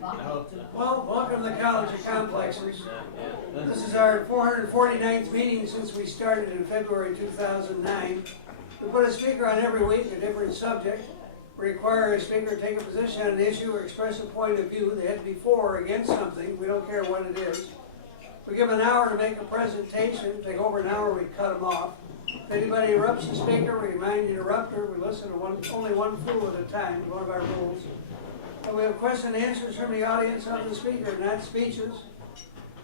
Well, welcome to the College of Complexes. This is our 449th meeting since we started in February 2009. We put a speaker on every week, a different subject. We require a speaker to take a position on an issue or express a point of view. They had to be for or against something. We don't care what it is. We give them an hour to make a presentation. If they go over an hour, we cut them off. If anybody interrupts the speaker, we remind the interrupter. We listen to only one fool at a time, one of our rules. And we have question and answers from the audience of the speaker, not speeches.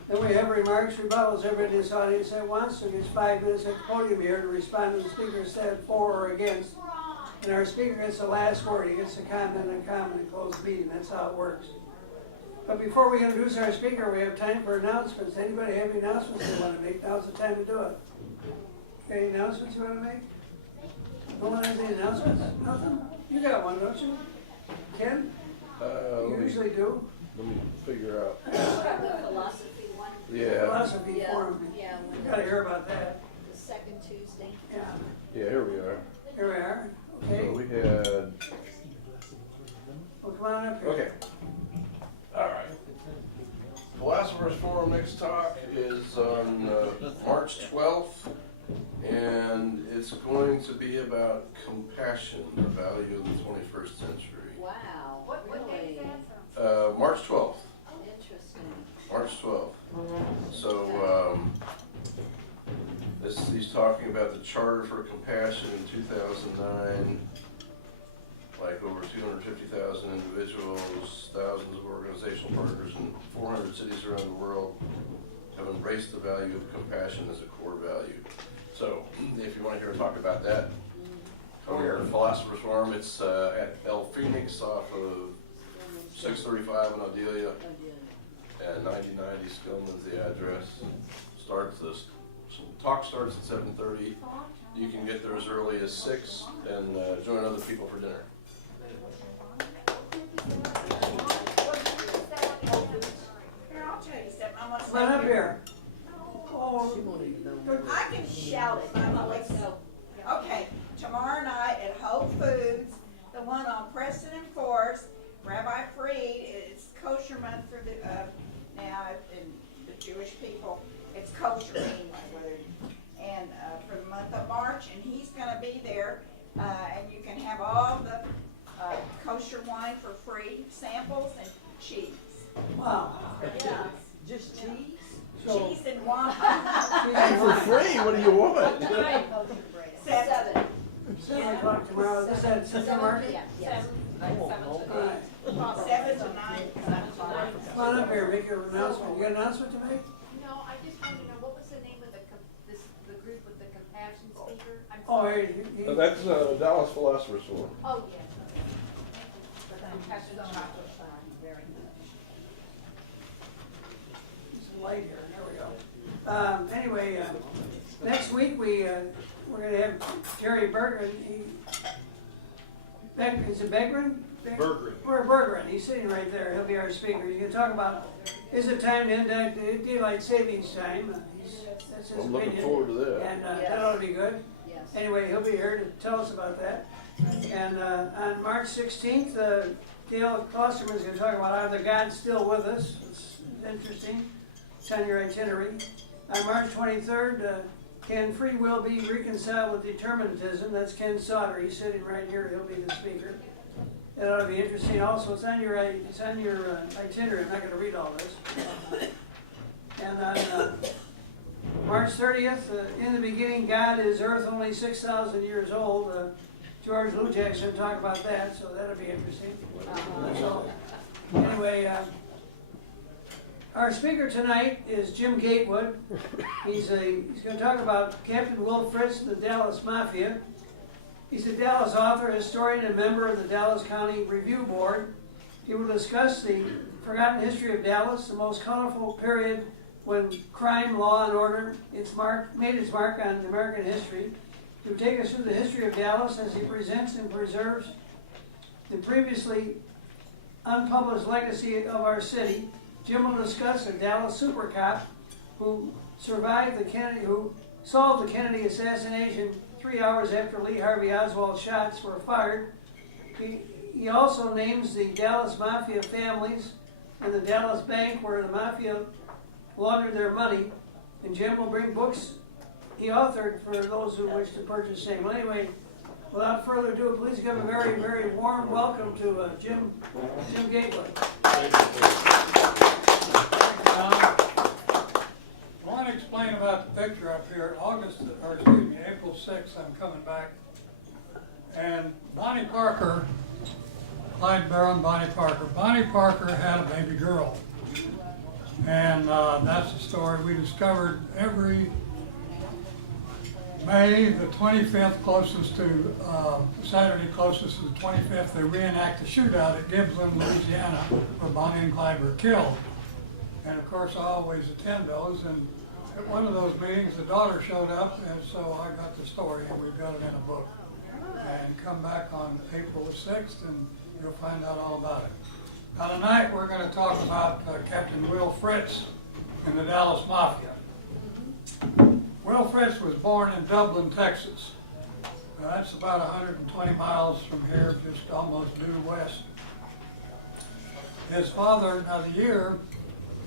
Then we have remarks, rebuttals. Everybody in this audience that wants to gets 5 minutes at the podium here to respond to the speaker said for or against. And our speaker gets the last word. He gets a comment and close the meeting. That's how it works. But before we introduce our speaker, we have time for announcements. Anybody have any announcements they want to make? Now's the time to do it. Any announcements you want to make? No one has any announcements? Nothing? You got one, don't you? Ken? You usually do. Let me figure out. Philosophy one. Yeah. Philosophy forum. Yeah. You got to hear about that. The second Tuesday. Yeah. Yeah, here we are. Here we are. Okay. So we had. Well, come on up here. Okay. All right. Philosophers Forum next talk is on March 12th, and it's going to be about compassion, the value of the 21st century. Wow. What day is that? March 12th. Interesting. March 12th. So he's talking about the Charter for Compassion in 2009. Like over 250,000 individuals, thousands of organizational partners in 400 cities around the world have embraced the value of compassion as a core value. So if you want to hear a talk about that, come here to Philosopher's Forum. It's at El Phoenix off of 635 in Odelia, and 9090 Stillman's the address. Talk starts at 7:30. You can get there as early as 6 and join other people for dinner. Here, I'll tell you something. I'm gonna Come on up say here. Oh, I can shout it. I'm always so. Okay, tomorrow night at Whole Foods, the one on Preston and Forest, Rabbi Freed. It's kosher month for the now in the Jewish people. It's kosher anyway, and for the month of March, and he's going to be there, and you can have all the kosher wine for free, samples, and cheese. wow. Yeah. Just cheese? So, Cheese and wine. Hey, for free, what do you want? 7. 7 o'clock tomorrow. This is at Central Market? Yes. All right. 7 to 9. Come on up here, make your announcement. You got an announcement to make? No, I just wanted to know, what was the name of the group with the compassion speaker? I'm Oh, sorry. here, That's Dallas Philosophers Forum. Oh, yes. The compassion chapter. Very much. It's light here. There we go. Anyway, next week we're going to have Jerry Berggren. Is it Berggren? Berggren. He's sitting right there. He'll be our speaker. He's going to talk about, is it time to end daylight savings time? That's his I'm looking opinion. forward to that. And that ought to be good. Yes. Anyway, he'll be here to tell us about that. And on March 16th, Dale Klosterman is going to talk about Are the Gods Still With Us? It's interesting. It's on your itinerary. On March 23rd, Can Free Will Be Reconciled with Determinism? That's Ken Sauter. He's sitting right here. He'll be the speaker. That ought to be interesting. Also, it's on your itinerary. I'm not going to read all this. And on March 30th, in the beginning, God is Earth, only 6,000 years old. George Lujak's going to talk about that, so that'll be interesting. So, anyway, our speaker tonight is Jim Gatewood. He's going to talk about Captain Will Fritz and the Dallas Mafia. He's a Dallas author, historian, and member of the Dallas County Review Board. He will discuss the forgotten history of Dallas, the most colorful period when crime, law, and order made its mark on American history. He will take us through the history of Dallas as he presents and preserves the previously unpublished legacy of our city. Jim will discuss a Dallas super cop who solved the Kennedy assassination 3 hours after Lee Harvey Oswald shots were fired. He also names the Dallas Mafia families and the Dallas Bank where the Mafia laundered their money. And Jim will bring books he authored for those who wish to purchase same. Well, anyway, without further ado, please give a very, very warm welcome to Jim Gatewood. I want to explain about the picture up here. April 6th, I'm coming back. And Bonnie Parker, Clyde Barron, Bonnie Parker. Bonnie Parker had a baby girl. And that's the story. We discovered every May the 25th closest to, Saturday closest to the 25th, they reenact the shootout at Gibbsland, Louisiana, where Bonnie and Clyde were killed. And of course, I always attend those. And at one of those meetings, the daughter showed up, and so I got the story, and we've got it in a book. And come back on April the 6th, and you'll find out all about it. Now tonight, we're going to talk about Captain Will Fritz in the Dallas Mafia. Will Fritz was born in Dublin, Texas. That's about 120 miles from here, just almost due west. His father, now the year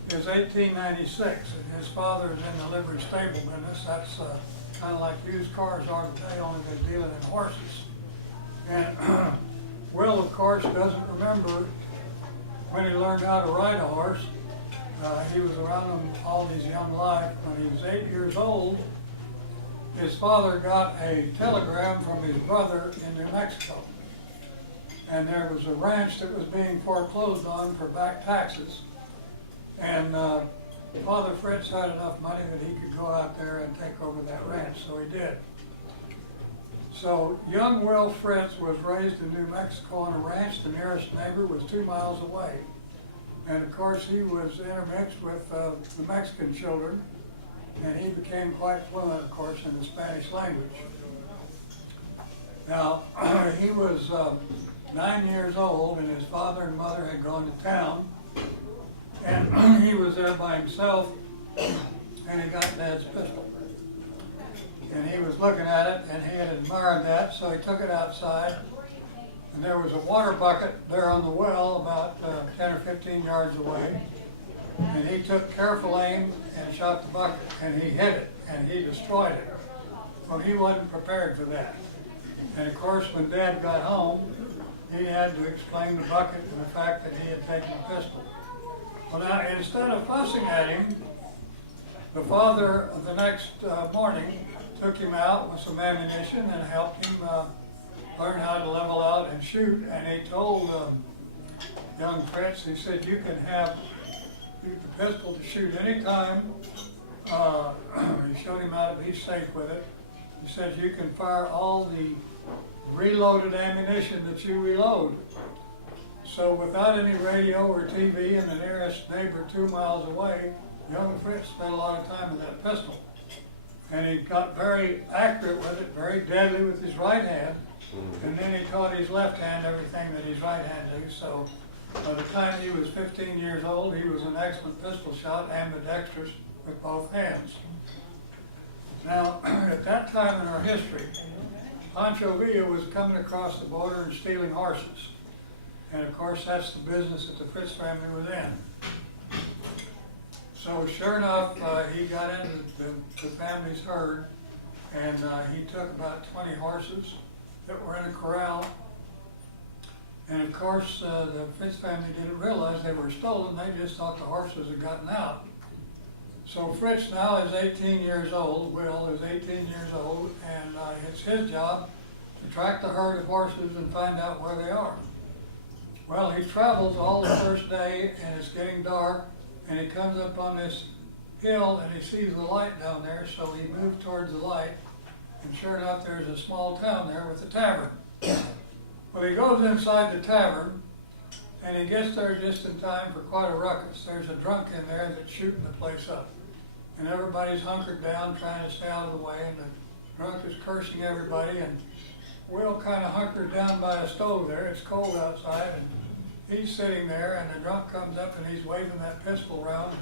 is 1896, and his father is in the livery stable business. That's kind of like used cars are today, only they're dealing in horses. And Will, of course, doesn't remember when he learned how to ride a horse. He was around them all his young life. When he was 8 years old, his father got a telegram from his brother in New Mexico. And there was a ranch that was being foreclosed on for back taxes. And Father Fritz had enough money that he could go out there and take over that ranch, so he did. So young Will Fritz was raised in New Mexico on a ranch. The nearest neighbor was 2 miles away. And of course he was intermixed with the Mexican children, and he became quite fluent, of course, in the Spanish language. Now, he was 9 years old, and his father and mother had gone to town, and he was there by himself, and he got Dad's pistol. And he was looking at it, and he had admired that, so he took it outside. And there was a water bucket there on the well about 10 or 15 yards away. And he took careful aim and shot the bucket, and he hit it, and he destroyed it. Well, he wasn't prepared for that. And of course, when Dad got home, he had to explain the bucket and the fact that he had taken a pistol. Well, now, instead of fussing at him, the father the next morning took him out with some ammunition and helped him learn how to level out and shoot. And he told young Fritz, he said, you can use the pistol to shoot any time. He showed him how to be safe with it. He said, you can fire all the reloaded ammunition that you reload. So without any radio or TV and the nearest neighbor 2 miles away, young Fritz spent a lot of time with that pistol. And he got very accurate with it, very deadly with his right hand. And then he taught his left hand everything that his right hand do. So by the time he was 15 years old, he was an excellent pistol shot, ambidextrous with both hands. Now, at that time in our history, Pancho Villa was coming across the border and stealing horses. And of course, that's the business that the Fritz family was in. So sure enough, he got into the family's herd, and he took about 20 horses that were in a corral. And of course, the Fritz family didn't realize they were stolen. They just thought the horses had gotten out. So Fritz now is 18 years old, Will is 18 years old, and it's his job to track the herd of horses and find out where they are. Well, he travels all the first day, and it's getting dark, and he comes up on this hill, and he sees the light down there, so he moves towards the light, and sure enough, there's a small town there with a tavern. Well, he goes inside the tavern, and he gets there just in time for quite a ruckus. There's a drunk in there that's shooting the place up, and everybody's hunkered down trying to stay out of the way, and the drunk is cursing everybody, and Will kind of hunkered down by a stove there. It's cold outside, and he's sitting there, and the drunk comes up, and he's waving that pistol around.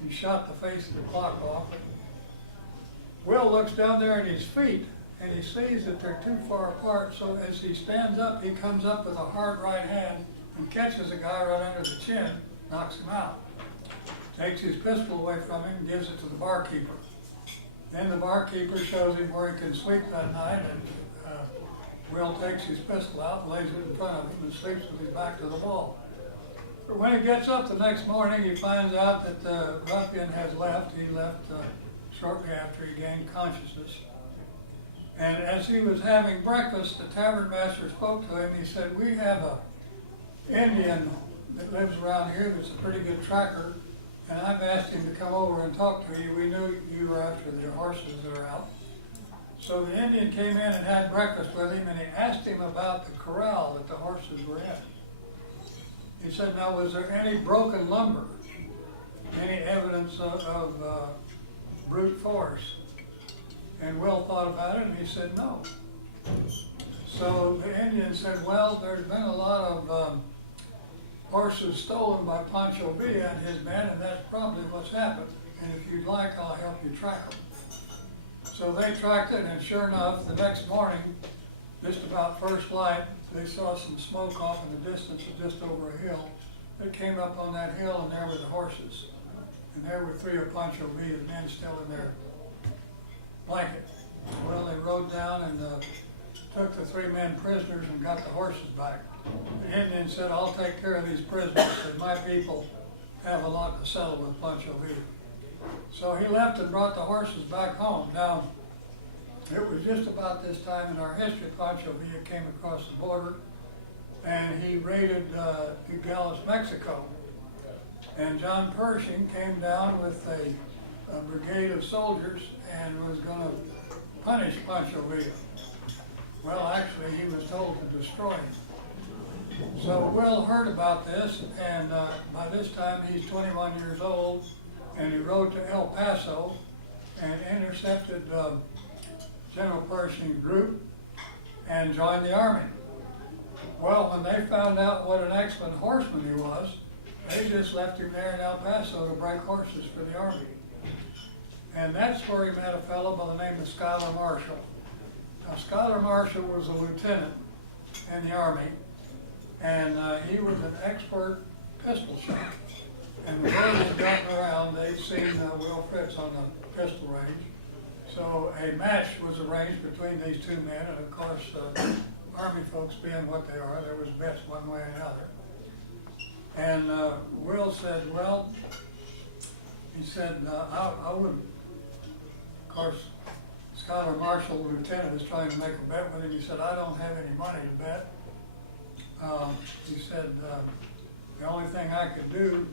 He shot the face of the clock off. Will looks down there at his feet, and he sees that they're too far apart, so as he stands up, he comes up with a hard right hand and catches the guy right under the chin knocks him out. Takes his pistol away from him and gives it to the barkeeper. Then the barkeeper shows him where he can sleep that night, and Will takes his pistol out, lays it in front of him, and sleeps with his back to the wall. But when he gets up the next morning, he finds out that the ruffian has left. He left shortly after he gained consciousness. And as he was having breakfast, the tavern master spoke to him. He said, "We have a Indian that lives around here that's a pretty good tracker, and I've asked him to come over and talk to you. We knew you were after the horses that are out." So the Indian came in and had breakfast with him, and he asked him about the corral that the horses were in. He said, "Now, was there any broken lumber? Any evidence of brute force?" And Will thought about it, and he said, "No." So the Indian said, "Well, there's been a lot of horses stolen by Pancho Villa and his men, and that's probably what's happened. And if you'd like, I'll help you track them." So they tracked it, and sure enough, the next morning, just about first light, they saw some smoke off in the distance, just over a hill. They came up on that hill, and there were the horses. And there were 3 of Pancho Villa's men still in their blanket. Well, they rode down and took the 3 men prisoners and got the horses back. The Indian said, "I'll take care of these prisoners, and my people have a lot to settle with Pancho Villa." So he left and brought the horses back home. Now, it was just about this time in our history, Pancho Villa came across the border, and he raided Dallas, Mexico. And John Pershing came down with a brigade of soldiers and was going to punish Pancho Villa. Well, actually, he was told to destroy him. So Will heard about this, and by this time he's 21 years old, and he rode to El Paso and intercepted General Pershing's group and joined the army. Well, when they found out what an excellent horseman he was, they just left him there in El Paso to break horses for the army. And that's where he met a fellow by the name of Schuyler Marshall. Now, Schuyler Marshall was a lieutenant in the army, and he was an expert pistol shot. And the word had gotten around, they'd seen Will Fritz on the pistol range. So a match was arranged between these 2 men, and of course, Army folks being what they are, there was bets one way or another. And Will said, "Well," he said, I wouldn't. Of course, Schuyler Marshall, the lieutenant, was trying to make a bet with him. He said, "I don't have any money to bet." He said, "The only thing I could do,"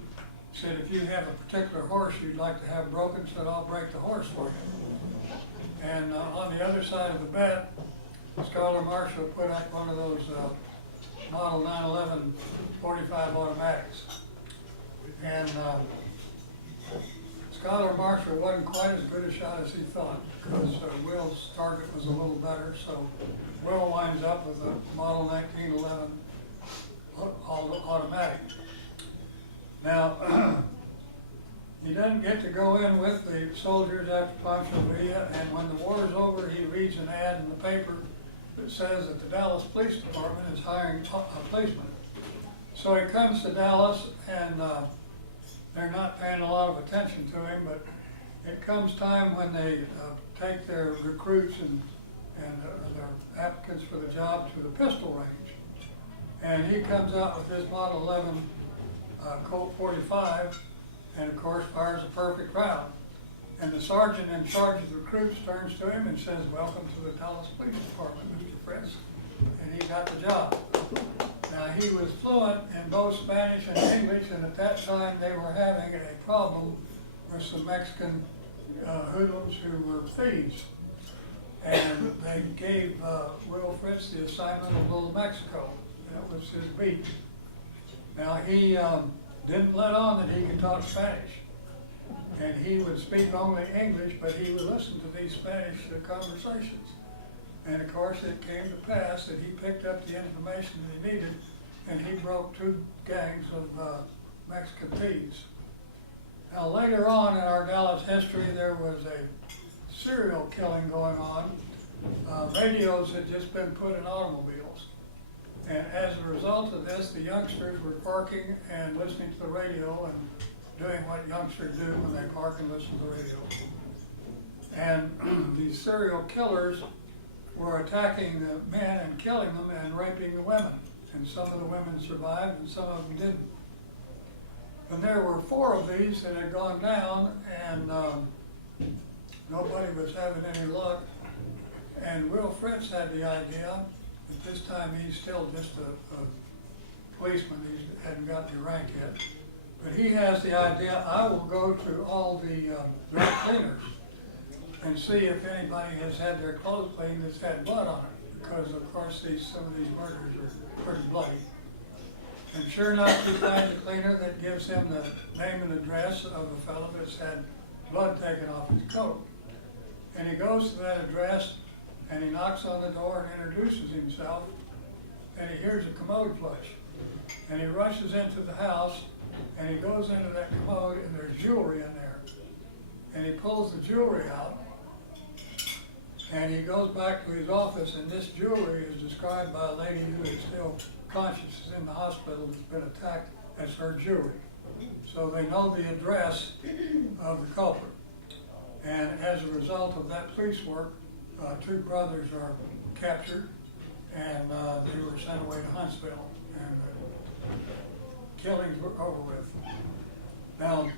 he said, "if you have a particular horse you'd like to have broken," he said, "I'll break the horse for you." And on the other side of the bet, Schuyler Marshall put up one of those Model 911 .45 automatics. And Schuyler Marshall wasn't quite as good a shot as he thought, because Will's target was a little better. So Will winds up with a Model 1911 automatic. Now, he doesn't get to go in with the soldiers after Pancho Villa, and when the war's over, he reads an ad in the paper that says that the Dallas Police Department is hiring a policeman. So he comes to Dallas, and they're not paying a lot of attention to him, but it comes time when they take their recruits and their applicants for the job to the pistol range. And he comes out with his Model 11 Colt .45, and of course fires a perfect round. And the sergeant in charge of the recruits turns to him and says, "Welcome to the Dallas Police Department, Mr. Fritz." And he got the job. Now, he was fluent in both Spanish and English, and at that time they were having a problem with some Mexican hoodlums who were thieves. And they gave Will Fritz the assignment of Little Mexico. That was his beat. Now, he didn't let on that he could talk Spanish. And he would speak only English, but he would listen to these Spanish conversations. And of course, it came to pass that he picked up the information that he needed, and he broke 2 gangs of Mexican thieves. Now, later on in our Dallas history, there was a serial killing going on. Radios had just been put in automobiles. And as a a result of this, the youngsters were parking and listening to the radio and doing what youngsters do when they park and listen to the radio. And these serial killers were attacking the men and killing them and raping the women. And some of the women survived and some of them didn't. And there were 4 of these that had gone down, and nobody was having any luck. And Will Fritz had the idea, at this time he's still just a policeman, he hadn't got the rank yet. But he has the idea, I will go to all the dry cleaners and see if anybody has had their clothes cleaned that's had blood on it. Because of course some of these murders are pretty bloody. And sure enough, he finds a cleaner that gives him the name and address of a fellow that's had blood taken off his coat. And he goes to that address and he knocks on the door and introduces himself, and he hears a commode flush. And he rushes into the house and he goes into that commode and there's jewelry in there. And he pulls the jewelry out and he goes back to his office, and this jewelry is described by a lady who is still conscious, is in the hospital, has been attacked, as her jewelry. So they know the address of the culprit. And as a result of that police work, 2 brothers are captured, and they were sent away to Huntsville, and killings were over with. Now,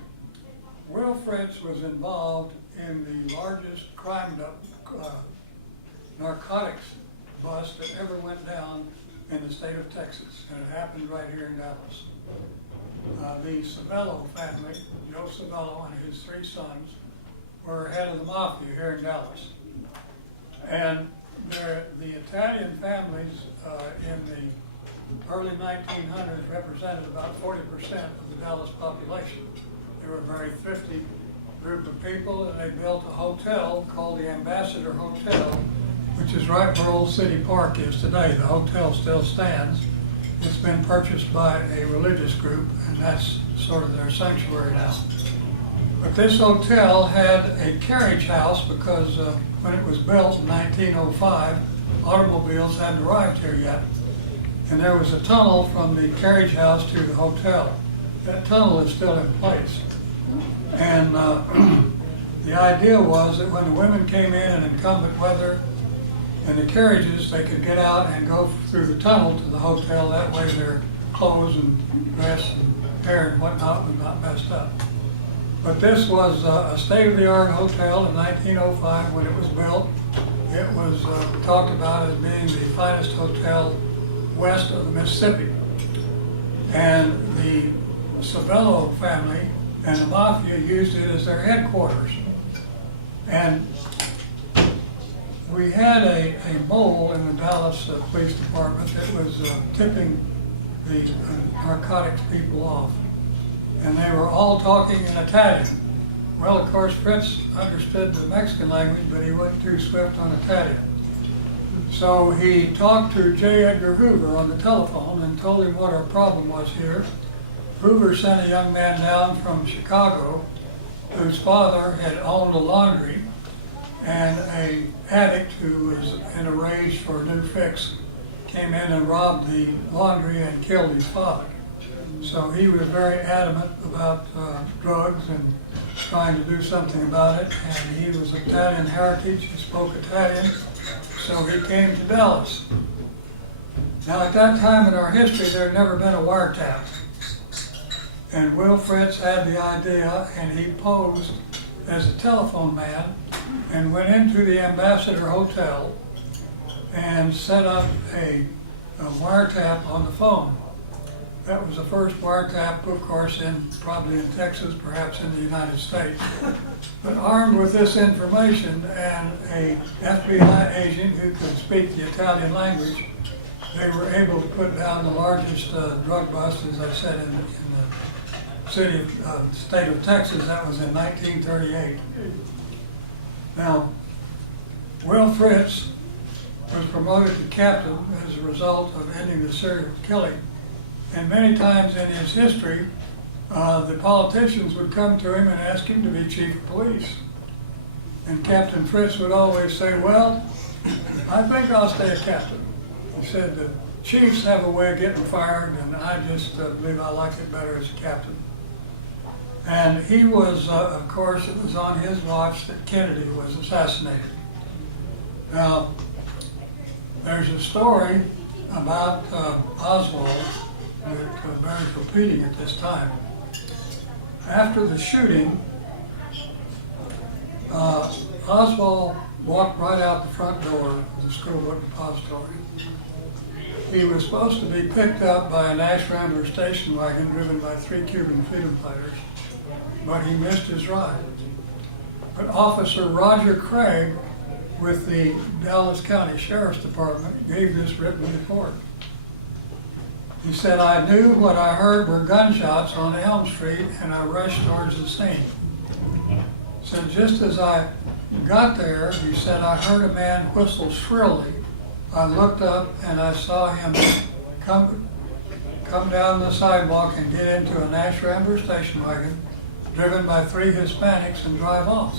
Will Fritz was involved in the largest narcotics bust that ever went down in the state of Texas, and it happened right here in Dallas. The Savello family, Joe Savello and his 3 sons, were head of the Mafia here in Dallas. And the Italian families in the early 1900s represented about 40% of the Dallas population. They were a very thrifty group of people, and they built a hotel called the Ambassador Hotel, which is right where Old City Park is today. The hotel still stands. It's been purchased by a religious group, and that's sort of their sanctuary now. But this hotel had a carriage house because when it was built in 1905, automobiles hadn't arrived here yet. And there was a tunnel from the carriage house to the hotel. That tunnel is still in place. And the idea was that when the women came in inclement weather and the carriages, they could get out and go through the tunnel to the hotel. That way their clothes and dress and hair and whatnot was not messed up. But this was a state-of-the-art hotel in 1905 when it was built. It was talked about as being the finest hotel west of the Mississippi. And the Savello family and the Mafia used it as their headquarters. And we had a mole in the Dallas Police Department that was tipping the narcotics people off. And they were all talking in Italian. Well, of course, Fritz understood the Mexican language, but he wasn't too swift on Italian. So he talked to J. Edgar Hoover on the telephone and told him what our problem was here. Hoover sent a young man down from Chicago whose father had owned a laundry, and an addict who was in a rage for a new fix came in and robbed the laundry and killed his father. So he was very adamant about drugs and trying to do something about it, and he was of Italian heritage, he spoke Italian, so he came to Dallas. Now at that time in our history there had never been a wiretap, and Will Fritz had the idea, and he posed as a telephone man and went into the Ambassador Hotel and set up a wiretap on the phone. That was the first wiretap, of course, probably in Texas, perhaps in the United States. But armed with this information and a FBI agent who could speak the Italian language, they were able to put down the largest drug bust, as I said, in the state of Texas. That was in 1938. Now, Will Fritz was promoted to captain as a result of ending the serial killing. And many times in his history, the politicians would come to him and ask him to be chief of police. And Captain Fritz would always say, well, I think I'll stay a captain. He said that chiefs have a way of getting fired, and I just believe I like it better as a captain. And he was, of course, it was on his watch that Kennedy was assassinated. Now, there's a story about Oswald that bears repeating at this time. After the shooting, Oswald walked right out the front door of the school book depository. He was supposed to be picked up by a Nash Rambler station wagon driven by 3 Cuban freedom fighters, but he missed his ride. But Officer Roger Craig with the Dallas County Sheriff's Department gave this written report. He said, "I knew what I heard were gunshots on Elm Street, and I rushed towards the scene." So just as I got there, he said, "I heard a man whistle shrilly. I looked up and I saw him come down the sidewalk and get into a Nash Rambler station wagon driven by 3 Hispanics and drive off."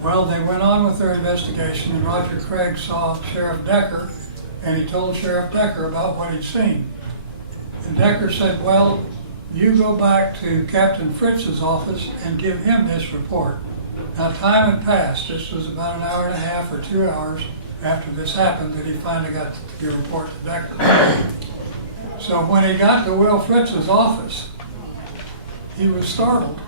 Well, they went on with their investigation, and Roger Craig saw Sheriff Decker, and he told Sheriff Decker about what he'd seen. And Decker said, "Well, you go back to Captain Fritz's office and give him this report." Now, time had passed. This was about an hour and a half or 2 hours after this happened that he finally got the report to Decker. So when he got to Will Fritz's office, he was startled,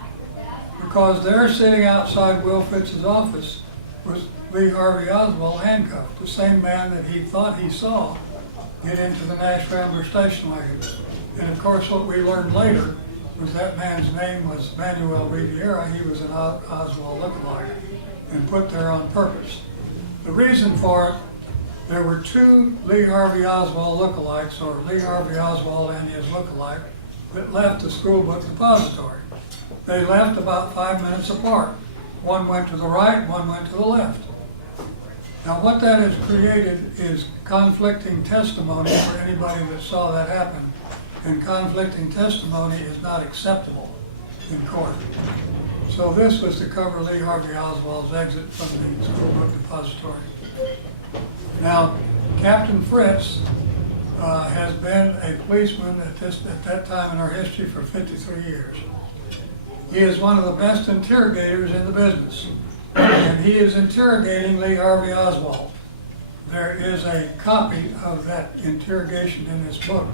because there sitting outside Will Fritz's office was Lee Harvey Oswald handcuffed, the same man that he thought he saw get into the Nash Rambler station wagon. And of course, what we learned later was that man's name was Manuel Riviera. He was an Oswald lookalike and put there on purpose. The reason for it, there were 2 Lee Harvey Oswald lookalikes, or Lee Harvey Oswald and his lookalike, that left the school book depository. They left about 5 minutes apart. One went to the right, one went to the left. Now, what that has created is conflicting testimony for anybody that saw that happen, and conflicting testimony is not acceptable in court. So this was to cover Lee Harvey Oswald's exit from the school book depository. Now, Captain Fritz has been a policeman at that time in our history for 53 years. He is one of the best interrogators in the business, and he is interrogating Lee Harvey Oswald. There is a copy of that interrogation in this book.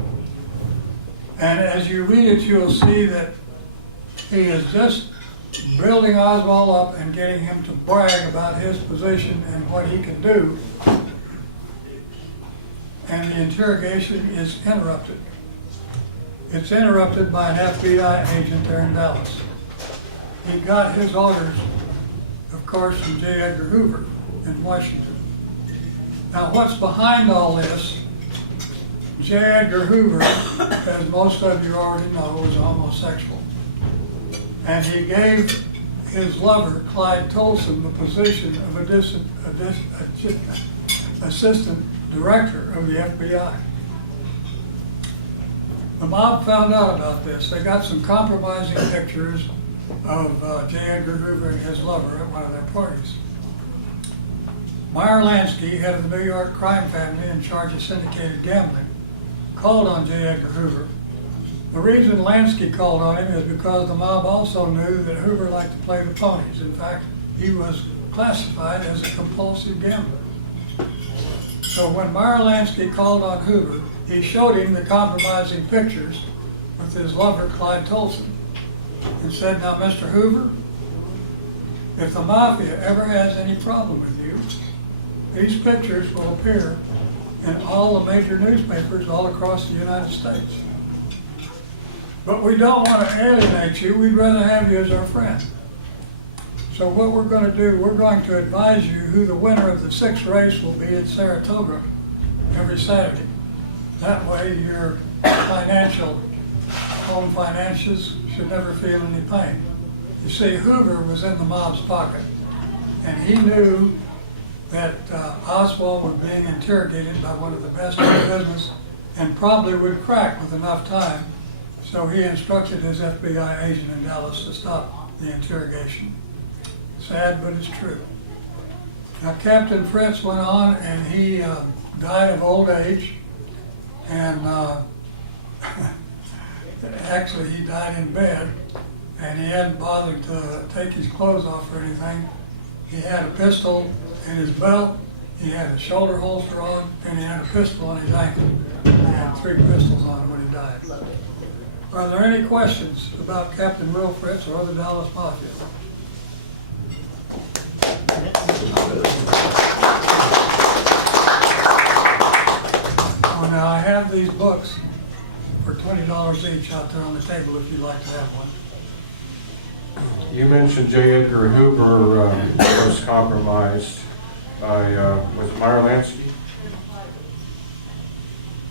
And as you read it, you'll see that he is just building Oswald up and getting him to brag about his position and what he can do. And the interrogation is interrupted. It's interrupted by an FBI agent there in Dallas. He got his orders, of course, from J. Edgar Hoover in Washington. Now, what's behind all this? J. Edgar Hoover, as most of you already know, was a homosexual. And he gave his lover, Clyde Tolson, the position of assistant director of the FBI. The mob found out about this. They got some compromising pictures of J. Edgar Hoover and his lover at one of their parties. Meyer Lansky, head of the New York crime family in charge of syndicated gambling, called on J. Edgar Hoover. The reason Lansky called on him is because the mob also knew that Hoover liked to play the ponies. In fact, he was classified as a compulsive gambler. So when Meyer Lansky called on Hoover, he showed him the compromising pictures with his lover, Clyde Tolson, and said, "Now, Mr. Hoover, if the Mafia ever has any problem with you, these pictures will appear in all the major newspapers all across the United States. But we don't want to alienate you. We'd rather have you as our friend. So what we're going to do, we're going to advise you who the winner of the 6th race will be in Saratoga every Saturday. That way your home finances should never feel any pain." You see, Hoover was in the mob's pocket, and he knew that Oswald was being interrogated by one of the best in the business and probably would crack with enough time. So he instructed his FBI agent in Dallas to stop the interrogation. Sad, but it's true. Now, Captain Fritz went on and he died of old age, and actually he died in bed, and he hadn't bothered to take his clothes off or anything. He had a pistol in his belt, he had a shoulder holster on, and he had a pistol on his ankle. He had 3 pistols on him when he died. Are there any questions about Captain Will Fritz or the Dallas Mafia? Oh, now I have these books for $20 each out there on the table if you'd like to have one. You mentioned J. Edgar Hoover was compromised by, was it Meyer Lansky?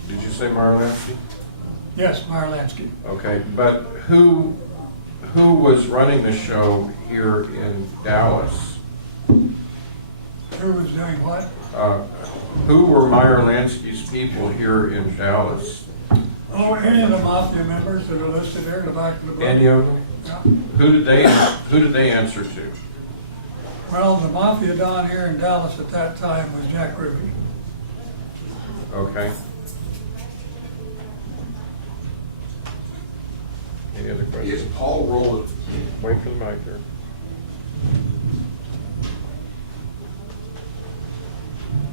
Did you say Meyer Lansky? Yes, Meyer Lansky. Okay, but who was running the show here in Dallas? Who was doing what? Who were Meyer Lansky's people here in Dallas? Oh, any of the Mafia members that are listed there in the back of the book. Any of them? Yeah. Who did they answer to? Well, the Mafia Don here in Dallas at that time was Jack Ruby. Okay. Any other Is questions? Paul Rowland, Wait for the mic here.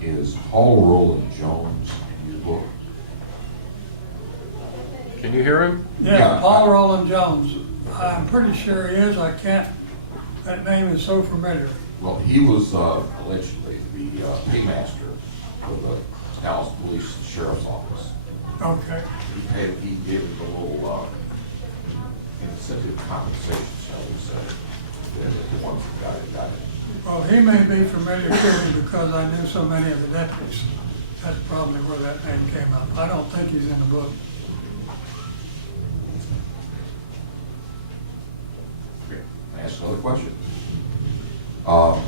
is Paul Rowland Jones in your book? Can you hear him? Yeah, Yeah, Paul I- Roland Jones. I'm pretty sure he is. I can't, that name is so familiar. Well, he was allegedly the paymaster for the Dallas Police Sheriff's Office. Okay. He gave him a little incentive compensation, shall we say, that the ones that got it. Well, he may be familiar to me because I knew so many of the deputies. That's probably where that name came up. I don't think he's in the book. Okay, I ask another question. Are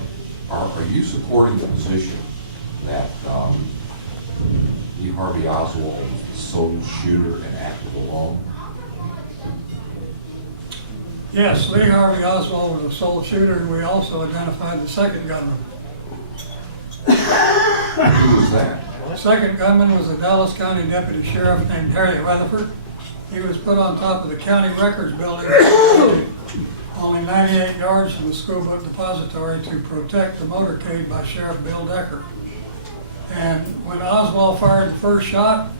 you supporting the position that Lee Harvey Oswald was the sole shooter and acted alone? Yes, Lee Harvey Oswald was a sole shooter, and we also identified the second gunman. Who was that? The second gunman was a Dallas County Deputy Sheriff named Harry Weatherford. He was put on top of the county records building, only 98 yards from the school book depository, to protect the motorcade by Sheriff Bill Decker. And when Oswald fired the first shot,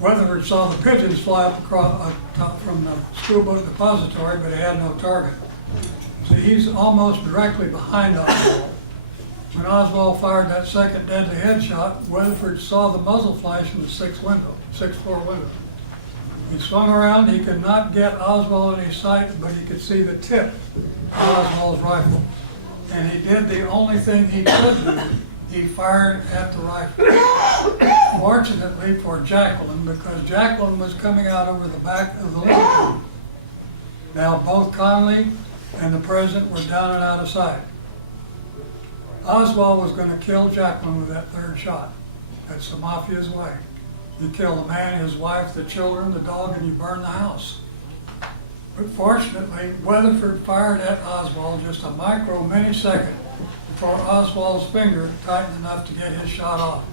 Weatherford saw the pigeons fly up across from the school book depository, but he had no target. So he's almost directly behind Oswald. When Oswald fired that second deadly headshot, Weatherford saw the muzzle flash in the sixth floor window. He swung around. He could not get Oswald in his sight, but he could see the tip of Oswald's rifle. And he did the only thing he could do. He fired at the rifle. Fortunately for Jacqueline, because Jacqueline was coming out over the back of the living room. Now both Conley and the president were down and out of sight. Oswald was going to kill Jacqueline with that third shot. That's the Mafia's way. You kill the man, his wife, the children, the dog, and you burn the house. But fortunately, Weatherford fired at Oswald just a micro-millisecond before Oswald's finger tightened enough to get his shot off.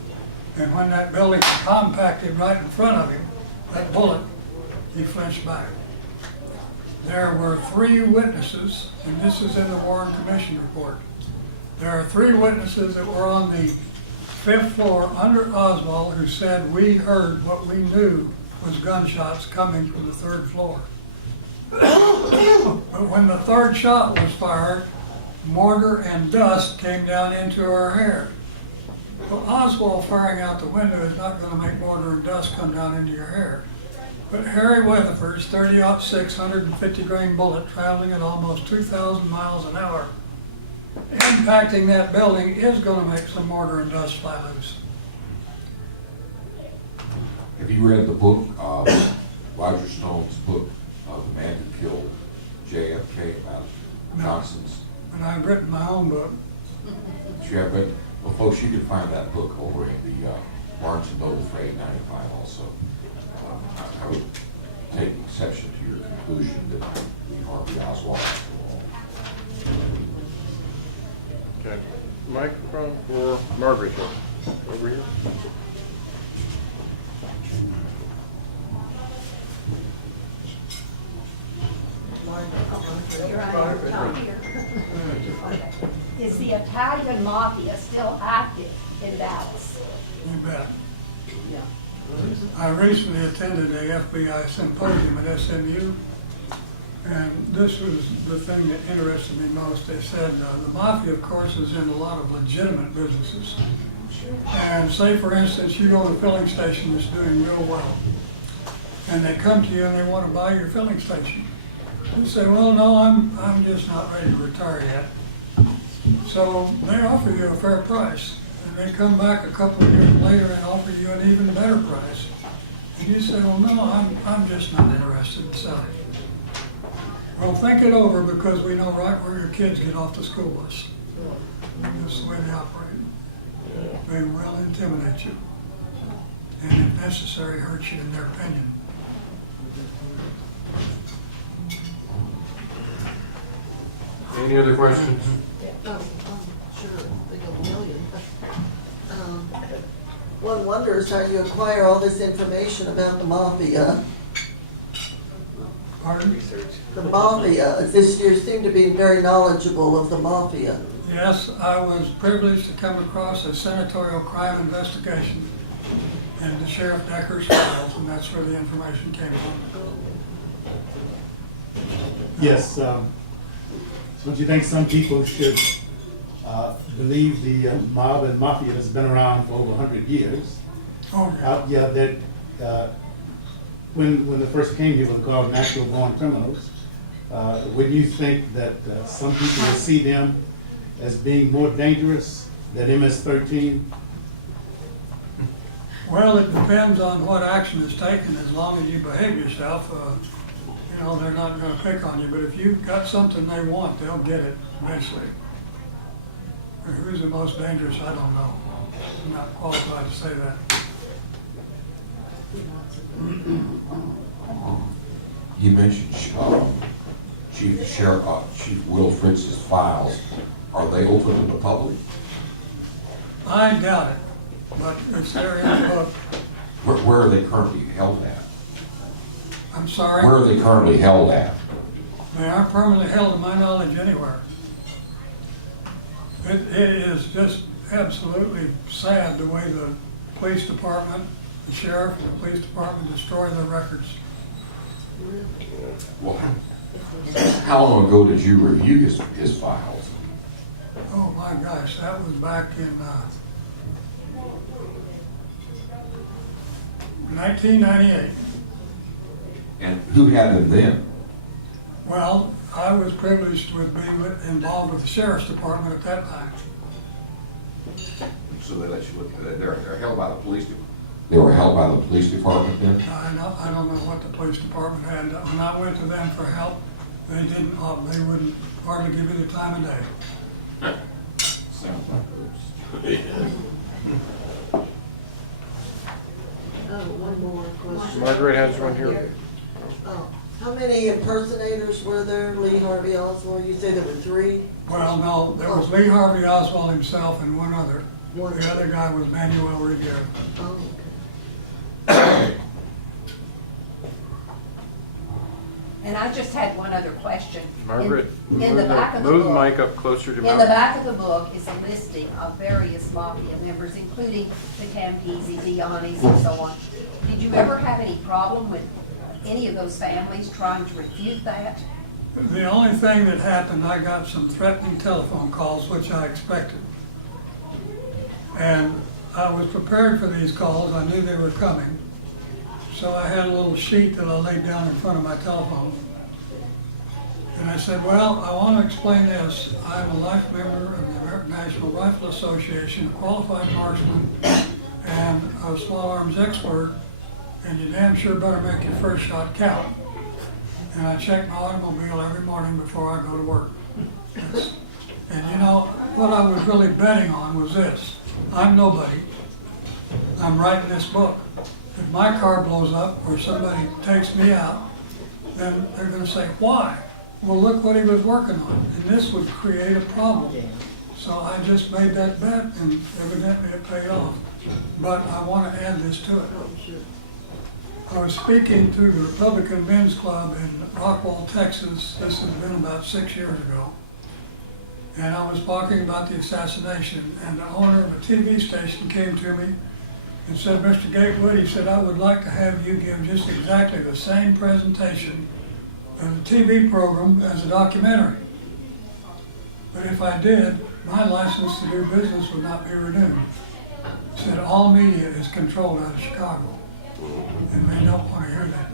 And when that building compacted right in front of him, that bullet, he flinched back. There were 3 witnesses, and this is in the Warren Commission report. There are 3 witnesses that were on the 5th floor under Oswald who said we heard what we knew was gunshots coming from the 3rd floor. But when the 3rd shot was fired, mortar and dust came down into her hair. Well, Oswald firing out the window is not going to make mortar and dust come down into your hair. But Harry Weatherford's .30-06 150 grain bullet traveling at almost 2,000 miles an hour, impacting that building, is going to make some mortar and dust fly loose. Have you read the book, Roger Stone's book, The Man Who Killed JFK, about Johnson's? And I've written my own book. You have read, well, folks, you can find that book over at the Barnes & Noble for $8.95 also. I would take exception to your conclusion that Lee Harvey Oswald. Okay. Microphone for Margaret here. Over here. You're right, Tom. Is the Italian Mafia still active in Dallas? You bet. Yeah. I recently attended a FBI symposium at SMU, and this was the thing that interested me most. They said the Mafia, of course, is in a lot of legitimate businesses. And say, for instance, you go to a filling station that's doing real well, and they come to you and they want to buy your filling station. You say, well, no, I'm just not ready to retire yet. So they offer you a fair price, and they come back a couple of years later and offer you an even better price. And you say, well, no, I'm just not interested in selling. Well, think it over, because we know right where your kids get off the school bus. That's the way they operate. They will intimidate you, and if necessary, hurt you in their opinion. Any other questions? Sure, they go a million. One wonders how you acquire all this information about the Mafia. Pardon? The Mafia, you seem to be very knowledgeable of the Mafia. Yes, I was privileged to come across a senatorial crime investigation in the Sheriff Decker's files, and that's where the information came from. Yes, don't you think some people should believe the mob and mafia has been around for over 100 years? Oh, yeah. Yeah, that when they first came here, they were called natural born criminals. Would you think that some people will see them as being more dangerous than MS-13? Well, it depends on what action is taken. As long as you behave yourself, they're not going to pick on you. But if you've got something they want, they'll get it eventually. Who's the most dangerous, I don't know. I'm not qualified to say that. You mentioned Chief Will Fritz's files. Are they open to the public? I doubt it, but it's there in the book. Where are they currently held at? I'm sorry? Where are they currently held at? They aren't permanently held, to my knowledge, anywhere. It is just absolutely sad the way the police department, the sheriff, and the police department destroy their records. Well, how long ago did you review his files? Oh my gosh, that was back in 1998. And who had him then? Well, I was privileged with being involved with the sheriff's department at that time. So they let you look at it. They're held by the police department. They were held by the police department then? I don't know what the police department had. When I went to them for help, they wouldn't hardly give me the time of day. Sounds like those. One more question. Margaret has one here. How many impersonators were there, Lee Harvey Oswald? You say there were 3? Well, no, there was Lee Harvey Oswald himself and one other. One. The other guy was Manuel Rivera. Oh, okay. And I just had one other question. Margaret, In the back of the move the book. mic up closer to In the mouth. back of the book is a listing of various mafia members, including the Campisi, the Yannis, and so on. Did you ever have any problem with any of those families trying to refute that? The only thing that happened, I got some threatening telephone calls, which I expected. And I was prepared for these calls. I knew they were coming. So I had a little sheet that I laid down in front of my telephone. And I said, well, I want to explain this. I'm a life member of the American National Rifle Association, a qualified marksman, and a small arms expert, and you damn sure better make your first shot count. And I check my automobile every morning before I go to work. And what I was really betting on was this. I'm nobody. I'm writing this book. If my car blows up or somebody takes me out, then they're going to say, why? Well, look what he was working on. And this would create a problem. So I just made that bet, and evidently it paid off. but I want to add this to it. I was speaking to the Republican Men's Club in Rockwall, Texas. This has been about 6 years ago. And I was talking about the assassination, and the owner of a TV station came to me and said, Mr. Gatewood, he said, I would like to have you give just exactly the same presentation of a TV program as a documentary. But if I did, my license to do business would not be renewed. He said, all media is controlled out of Chicago, and they don't want to hear that.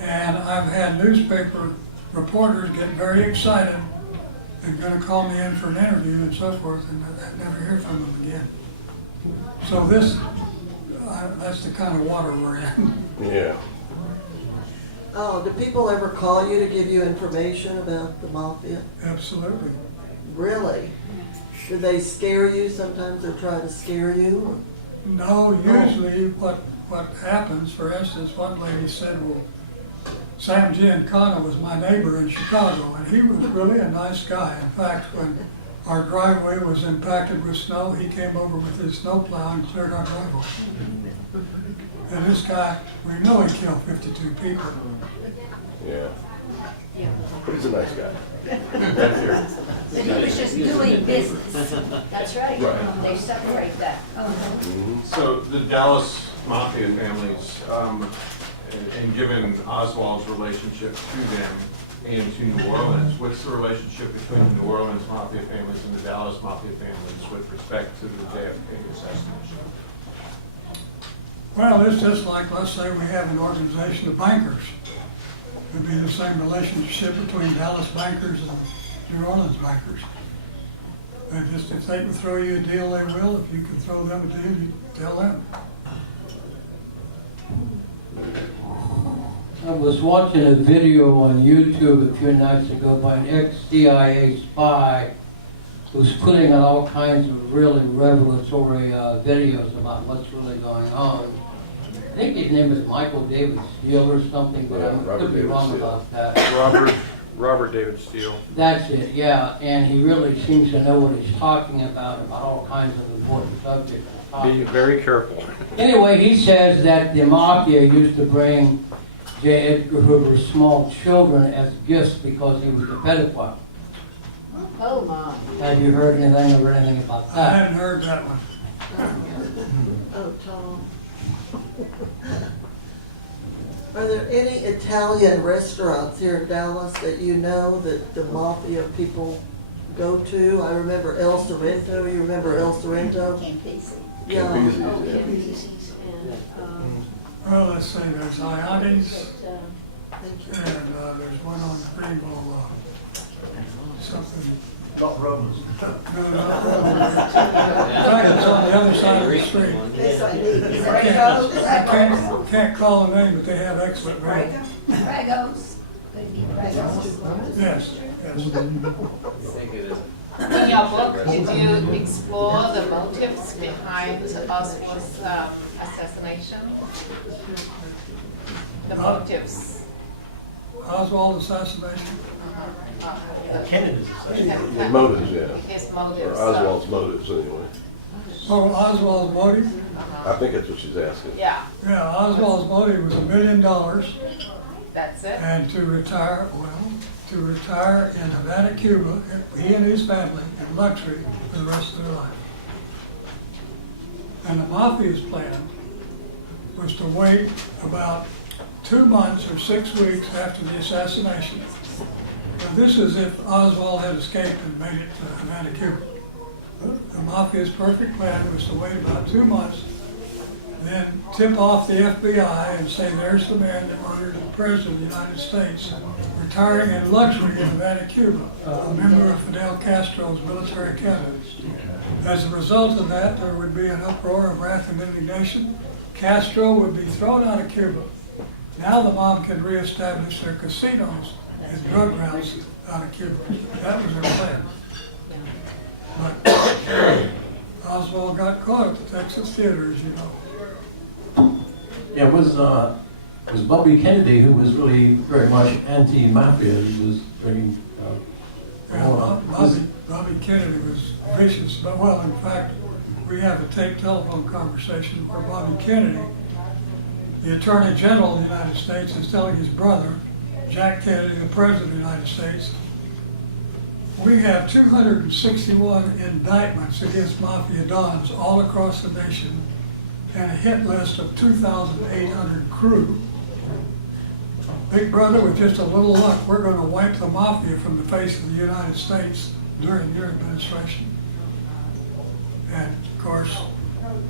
And I've had newspaper reporters get very excited and going to call me in for an interview and so forth, and I never hear from them again. So this, that's the kind of water we're in. Yeah. Oh, do people ever call you to give you information about the mafia? Absolutely. Really? Do they scare you? Sometimes they try to scare you? No, usually what happens, for instance, one lady said, well, Sam Giancana was my neighbor in Chicago, and he was really a nice guy. In fact, when our driveway was impacted with snow, he came over with his snowplow and cleared our driveway. And this guy, we know he killed 52 people. Yeah. He's a nice guy. But he was just doing business. That's right. Right. They separate that. So the Dallas Mafia families, and given Oswald's relationship to them and to New Orleans, what's the relationship between the New Orleans Mafia families and the Dallas Mafia families with respect to the JFK assassination? Well, it's just like, let's say we have an organization of bankers. It'd be the same relationship between Dallas bankers and New Orleans bankers. And just if they can throw you a deal, they will. If you can throw them a deal, you tell them. I was watching a video on YouTube a few nights ago by an ex-CIA spy who's putting out all kinds of really revelatory videos about what's really going on. I think his name is Michael David Steele or something, but I could be wrong about that. Robert David Steele. That's it, yeah, and he really seems to know what he's talking about all kinds of important subjects. Be very careful. Anyway, he says that the Mafia used to bring J. Edgar Hoover's small children as gifts because he was a pedophile. Oh, my. Have you heard anything or read anything about I that? hadn't heard that one. Oh, Tom. Are there any Italian restaurants here in Dallas that you know that the mafia people go to? I remember El Sorrento. You remember El Sorrento? Campisi. Yeah. Oh, Campisi's and, Well, let's see, there's Ianni's, Thank you. and there's one on Greenville, something. Not Romans. No, in fact, it's on the other side of the street. I can't call the name, but they have excellent rating. Ragos. They need Ragos. Yes, yes. In your book, did you explore the motives behind Oswald's assassination? The motives. Oswald assassination? Kennedy's assassination. The motives, yeah. His Or motives. Oswald's motives, anyway. Oh, Oswald's motive? I think that's what she's asking. Yeah, Yeah, Oswald's motive was $1 million that's it. and to retire in Havana, Cuba, he and his family in luxury for the rest of their life. And the Mafia's plan was to wait about 2 months or 6 weeks after the assassination. Now, this is if Oswald had escaped and made it to Havana, Cuba. The Mafia's perfect plan was to wait about 2 months, then tip off the FBI and say, there's the man that murdered the President of the United States, retiring in luxury in Havana, Cuba, a member of Fidel Castro's military cabinet. As a result of that, there would be an uproar of wrath and indignation. Castro would be thrown out of Cuba. Now the mob can reestablish their casinos and drug routes out of Cuba. That was their plan. But Oswald got caught at the Texas theaters, you know. Yeah, it was Bobby Kennedy who was really very much anti-mafia. He was very, Bobby Kennedy was vicious, but well, in fact, we have a taped telephone conversation where Bobby Kennedy, the Attorney General of the United States, is telling his brother, Jack Kennedy, the President of the United States, we have 261 indictments against Mafia Dons all across the nation and a hit list of 2,800 crew. Big brother, with just a little luck, we're going to wipe the Mafia from the face of the United States during your administration. And of course,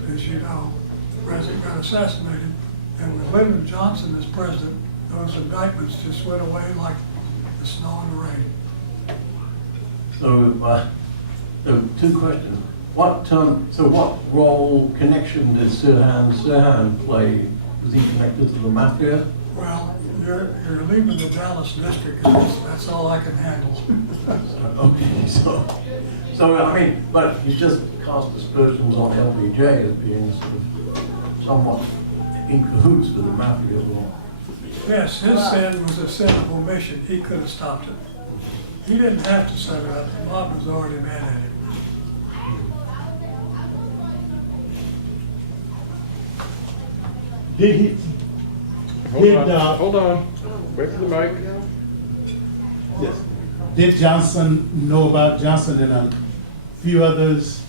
as you know, the president got assassinated, and with Lyndon Johnson as president, those indictments just went away like the snow and the rain. So, two questions. What role, connection did Sirhan play? Was he connected to the Mafia? Well, you're leaving the Dallas district, and that's all I can handle. Okay, so I mean, but you just cast aspersions on LBJ as being sort of somewhat in cahoots with the Mafia law. Yes, his sin was a sin of omission. He could have stopped it. He didn't have to set it up. The mob was already mad at him. Did he? Hold on. Wait for the mic. Yes. Did Johnson know about Johnson and a few others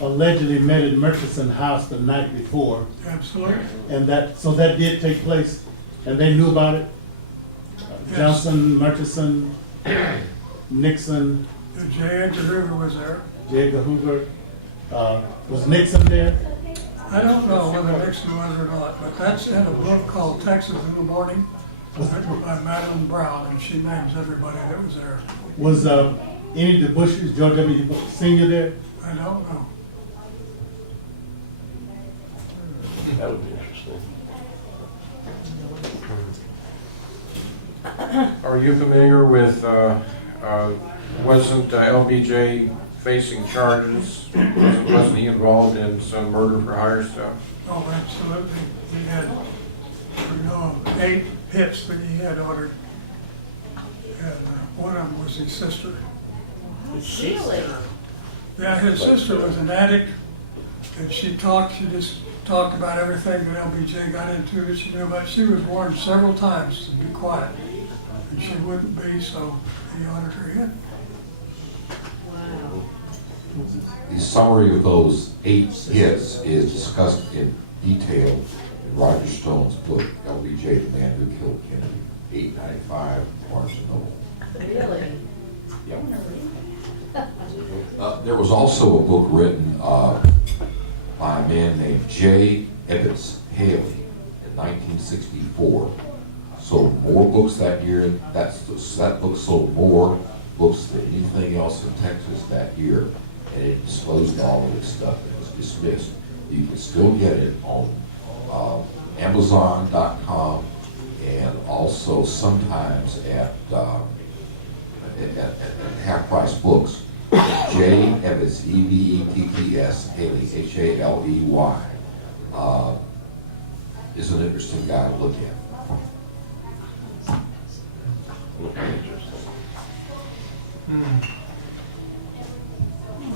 allegedly met at Murchison's house the night before? Absolutely. And so that did take place, and they knew about it? Yes. Johnson, Murchison, Nixon, J. Edgar Hoover was there. J. Edgar Hoover. Was Nixon there? I don't know whether Nixon was or not, but that's in a book called Texas in the Morning, written by Madeline Brown, and she names everybody that was there. Was any of the Bushes, George W. Bush Sr. there? I don't know. That would be interesting. Are you familiar with, wasn't LBJ facing charges? Wasn't he involved in some murder for hire stuff? Oh, absolutely. He had, 8 hits that he had ordered. And one of them was his sister. Really? Yeah, his sister was an addict, and she just talked about everything that LBJ got into that she knew about. She was warned several times to be quiet, and she wouldn't be, so he ordered her hit. Wow. The summary of those 8 hits is discussed in detail in Roger Stone's book, LBJ, The Man Who Killed Kennedy, 895, Barnes & Noble. Really? Yep. There was also a book written by a man named J. Ebbets Haley in 1964. Sold more books that year. That book sold more books than anything else in Texas that year, and it disclosed all of its stuff that was dismissed. You can still get it on Amazon.com and also sometimes at half-price books. J. Ebbets, E-B-E-T-T-S, Haley, H-A-L-E-Y, is an interesting guy to look at.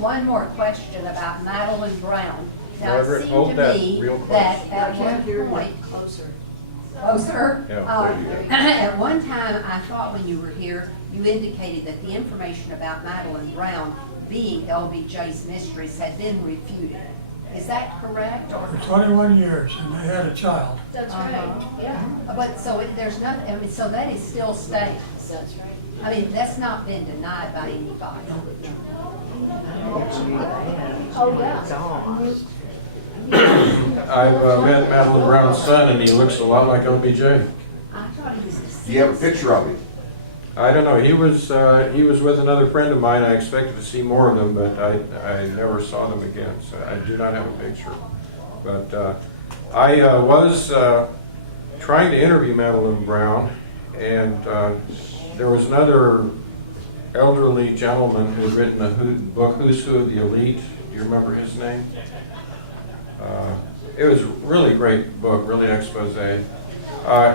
One more question about Madeline Brown. Now, it Margaret, seemed hold to that me real close. that at one point, Closer. closer, Yeah, there you go. at one time, I thought when you were here, you indicated that the information about Madeline Brown being LBJ's mistress had been refuted. Is that correct, or? For 21 years, and they had a child. That's right, yeah. But so there's nothing, I mean, so that is still staying. That's right. I mean, that's not been denied by anybody. Oh, yeah. I've met Madeline Brown's son, and he looks a lot like LBJ. I thought he was deceased. Do you have a picture of him? I don't know. He was with another friend of mine. I expected to see more of them, but I never saw them again. So I do not have a picture. But I was trying to interview Madeline Brown, and there was another elderly gentleman who had written a book, Who's Who of the Elite. Do you remember his name? It was a really great book, really expose.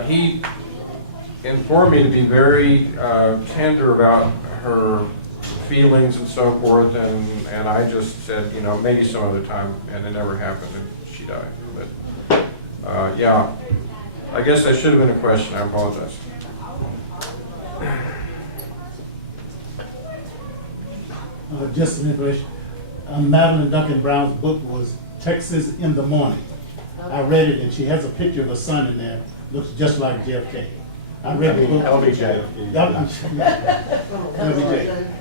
He informed me to be very tender about her feelings and so forth, and I just said, you know, maybe some other time, and it never happened, and she died. But, yeah, I guess that should have been a question, I apologize. Just some information. Madeline Duncan Brown's book was Texas in the Morning. I read it, and she has a picture of her son in there. Looks just like JFK. I read the book. LBJ. LBJ.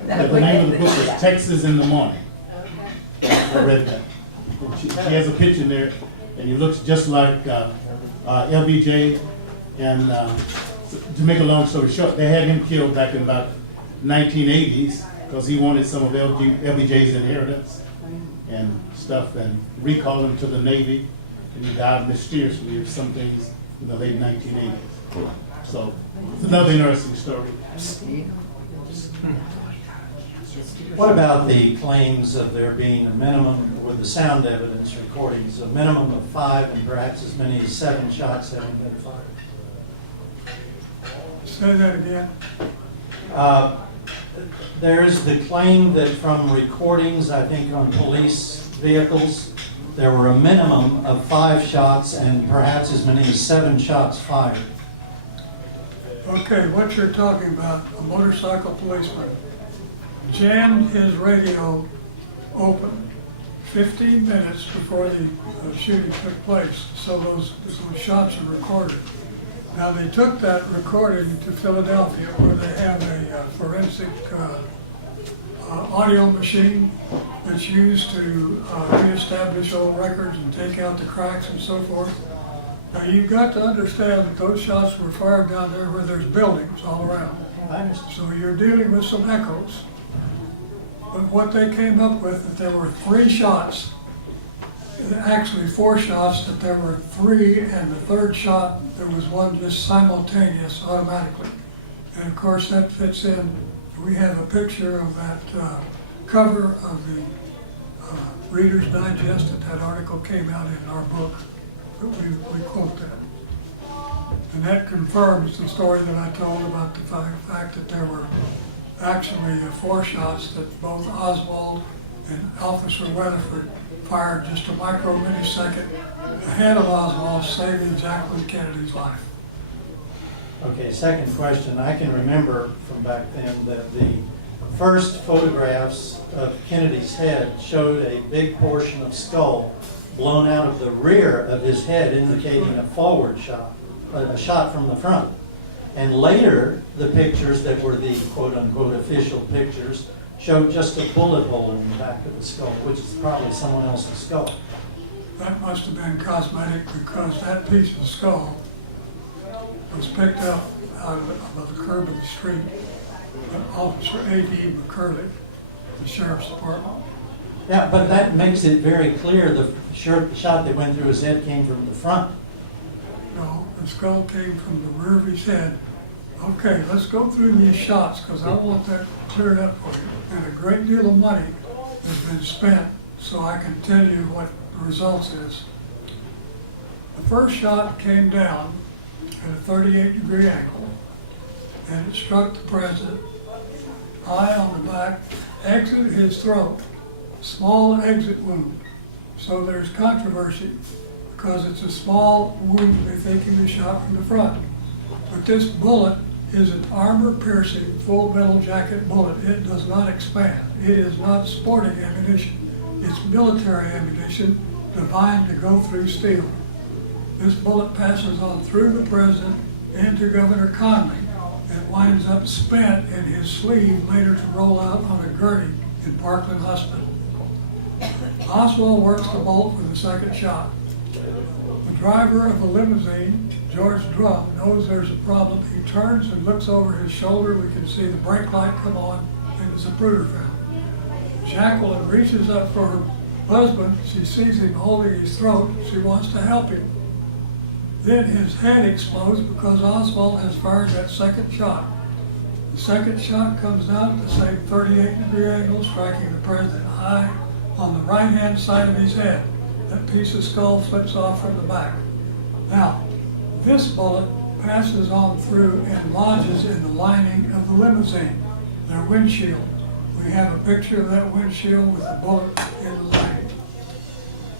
The name of the book is Texas in the Morning. I read that. And she has a picture in there, and he looks just like LBJ. And to make a long story short, they had him killed back in about 1980s because he wanted some of LBJ's inheritance and stuff, and recalled him to the Navy, and he died mysteriously of some things in the late 1980s. So it's another interesting story. What about the claims of there being a minimum, with the sound evidence recordings, a minimum of 5 and perhaps as many as 7 shots having been fired? Say that again. There's the claim that from recordings, I think on police vehicles, there were a minimum of 5 shots and perhaps as many as 7 shots fired. Okay, what you're talking about, a motorcycle policeman jammed his radio open 15 minutes before the shooting took place, so those shots are recorded. Now, they took that recording to Philadelphia, where they have a forensic audio machine that's used to reestablish old records and take out the cracks and so forth. Now, you've got to understand that those shots were fired down there where there's buildings all around. I understand. So you're dealing with some echoes. But what they came up with, that there were 3 shots, actually 4 shots, that there were 3, and the 3rd shot, there was one just simultaneous automatically. And of course that fits in. We have a picture of that cover of the Reader's Digest that article came out in our book. We quote that. And that confirms the story that I told about the fact that there were actually 4 shots that both Oswald and Officer Weatherford fired just a millisecond ahead of Oswald, saving Jacqueline Kennedy's life. Okay, second question. I can remember from back then that the first photographs of Kennedy's head showed a big portion of skull blown out of the rear of his head, indicating a forward shot, a shot from the front. And later, the pictures that were the quote-unquote official pictures showed just a bullet hole in the back of the skull, which is probably someone else's skull. That must have been cosmetic, because that piece of skull was picked up out of the curb of the street by Officer A.D. McCurley, the Sheriff's Department. Yeah, but that makes it very clear the shot that went through his head came from the front. No, the skull came from the rear of his head. Okay, let's go through these shots, because I want that cleared up for you. And a great deal of money has been spent, so I can tell you what the results is. The first shot came down at a 38-degree angle, and it struck the president, eye on the back, exited his throat, small exit wound. So there's controversy, because it's a small wound. They think he was shot from the front. But this bullet is an armor-piercing, full metal jacket bullet. It does not expand. It is not sporting ammunition. It's military ammunition designed to go through steel. This bullet passes on through the president into Governor Conley and winds up spent in his sleeve, later to roll out on a gurney in Parkland Hospital. Oswald works the bolt for the second shot. The driver of the limousine, George Drum, knows there's a problem. He turns and looks over his shoulder. We can see the brake light come on, and it's a Zapruder found. Jacqueline reaches up for her husband. She sees him holding his throat. She wants to help him. Then his head explodes because Oswald has fired that second shot. The second shot comes down at the same 38-degree angle, striking the president high on the right-hand side of his head. That piece of skull flips off from the back. Now, this bullet passes on through and lodges in the lining of the limousine, their windshield. We have a picture of that windshield with the bullet in the light.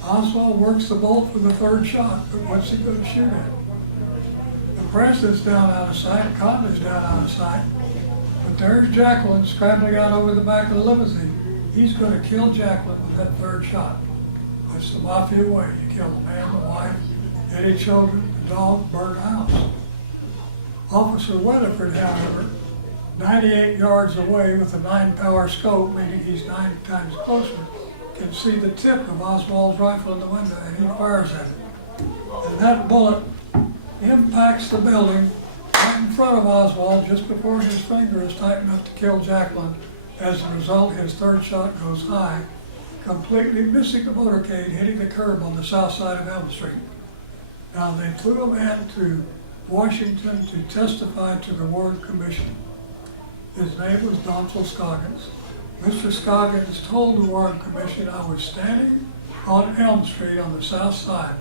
Oswald works the bolt for the third shot, but what's he going to shoot at? The press is down out of sight, Cotton is down out of sight, but there's Jacqueline scrambling out over the back of the limousine. He's going to kill Jacqueline with that third shot. That's the Mafia way. You kill the man, the wife, any children, the dog, burn the house. Officer Weatherford, however, 98 yards away with a 9-power scope, meaning he's 9 times closer, can see the tip of Oswald's rifle in the window, and he fires at it. And that bullet impacts the building right in front of Oswald just before his finger is tight enough to kill Jacqueline. As a result, his third shot goes high, completely missing the motorcade, hitting the curb on the south side of Elm Street. Now, they flew him into Washington to testify to the Warren Commission. His name was Donald Scoggins. Mr. Scoggins told the Warren Commission, I was standing on Elm Street on the south side.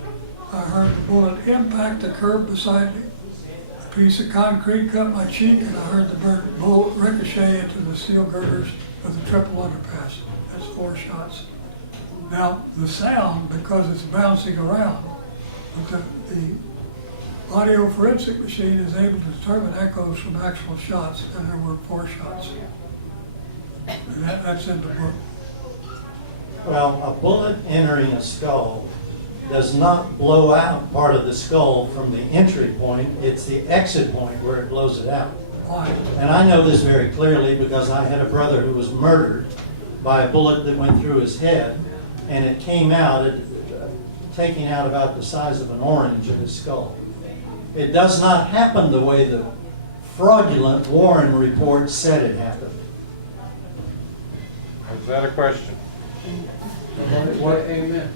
I heard the bullet impact the curb beside me. A piece of concrete cut my cheek, and I heard the bullet ricochet into the steel girders of the triple underpass. That's 4 shots. Now, the sound, because it's bouncing around, but the audio forensic machine is able to determine echoes from actual shots, and there were 4 shots. And that's in the book. Well, a bullet entering a skull does not blow out part of the skull from the entry point. It's the exit point where it blows it out. Why? And I know this very clearly because I had a brother who was murdered by a bullet that went through his head, and it came out, taking out about the size of an orange in his skull. It does not happen the way the fraudulent Warren report said it happened. Is that a question? Amen.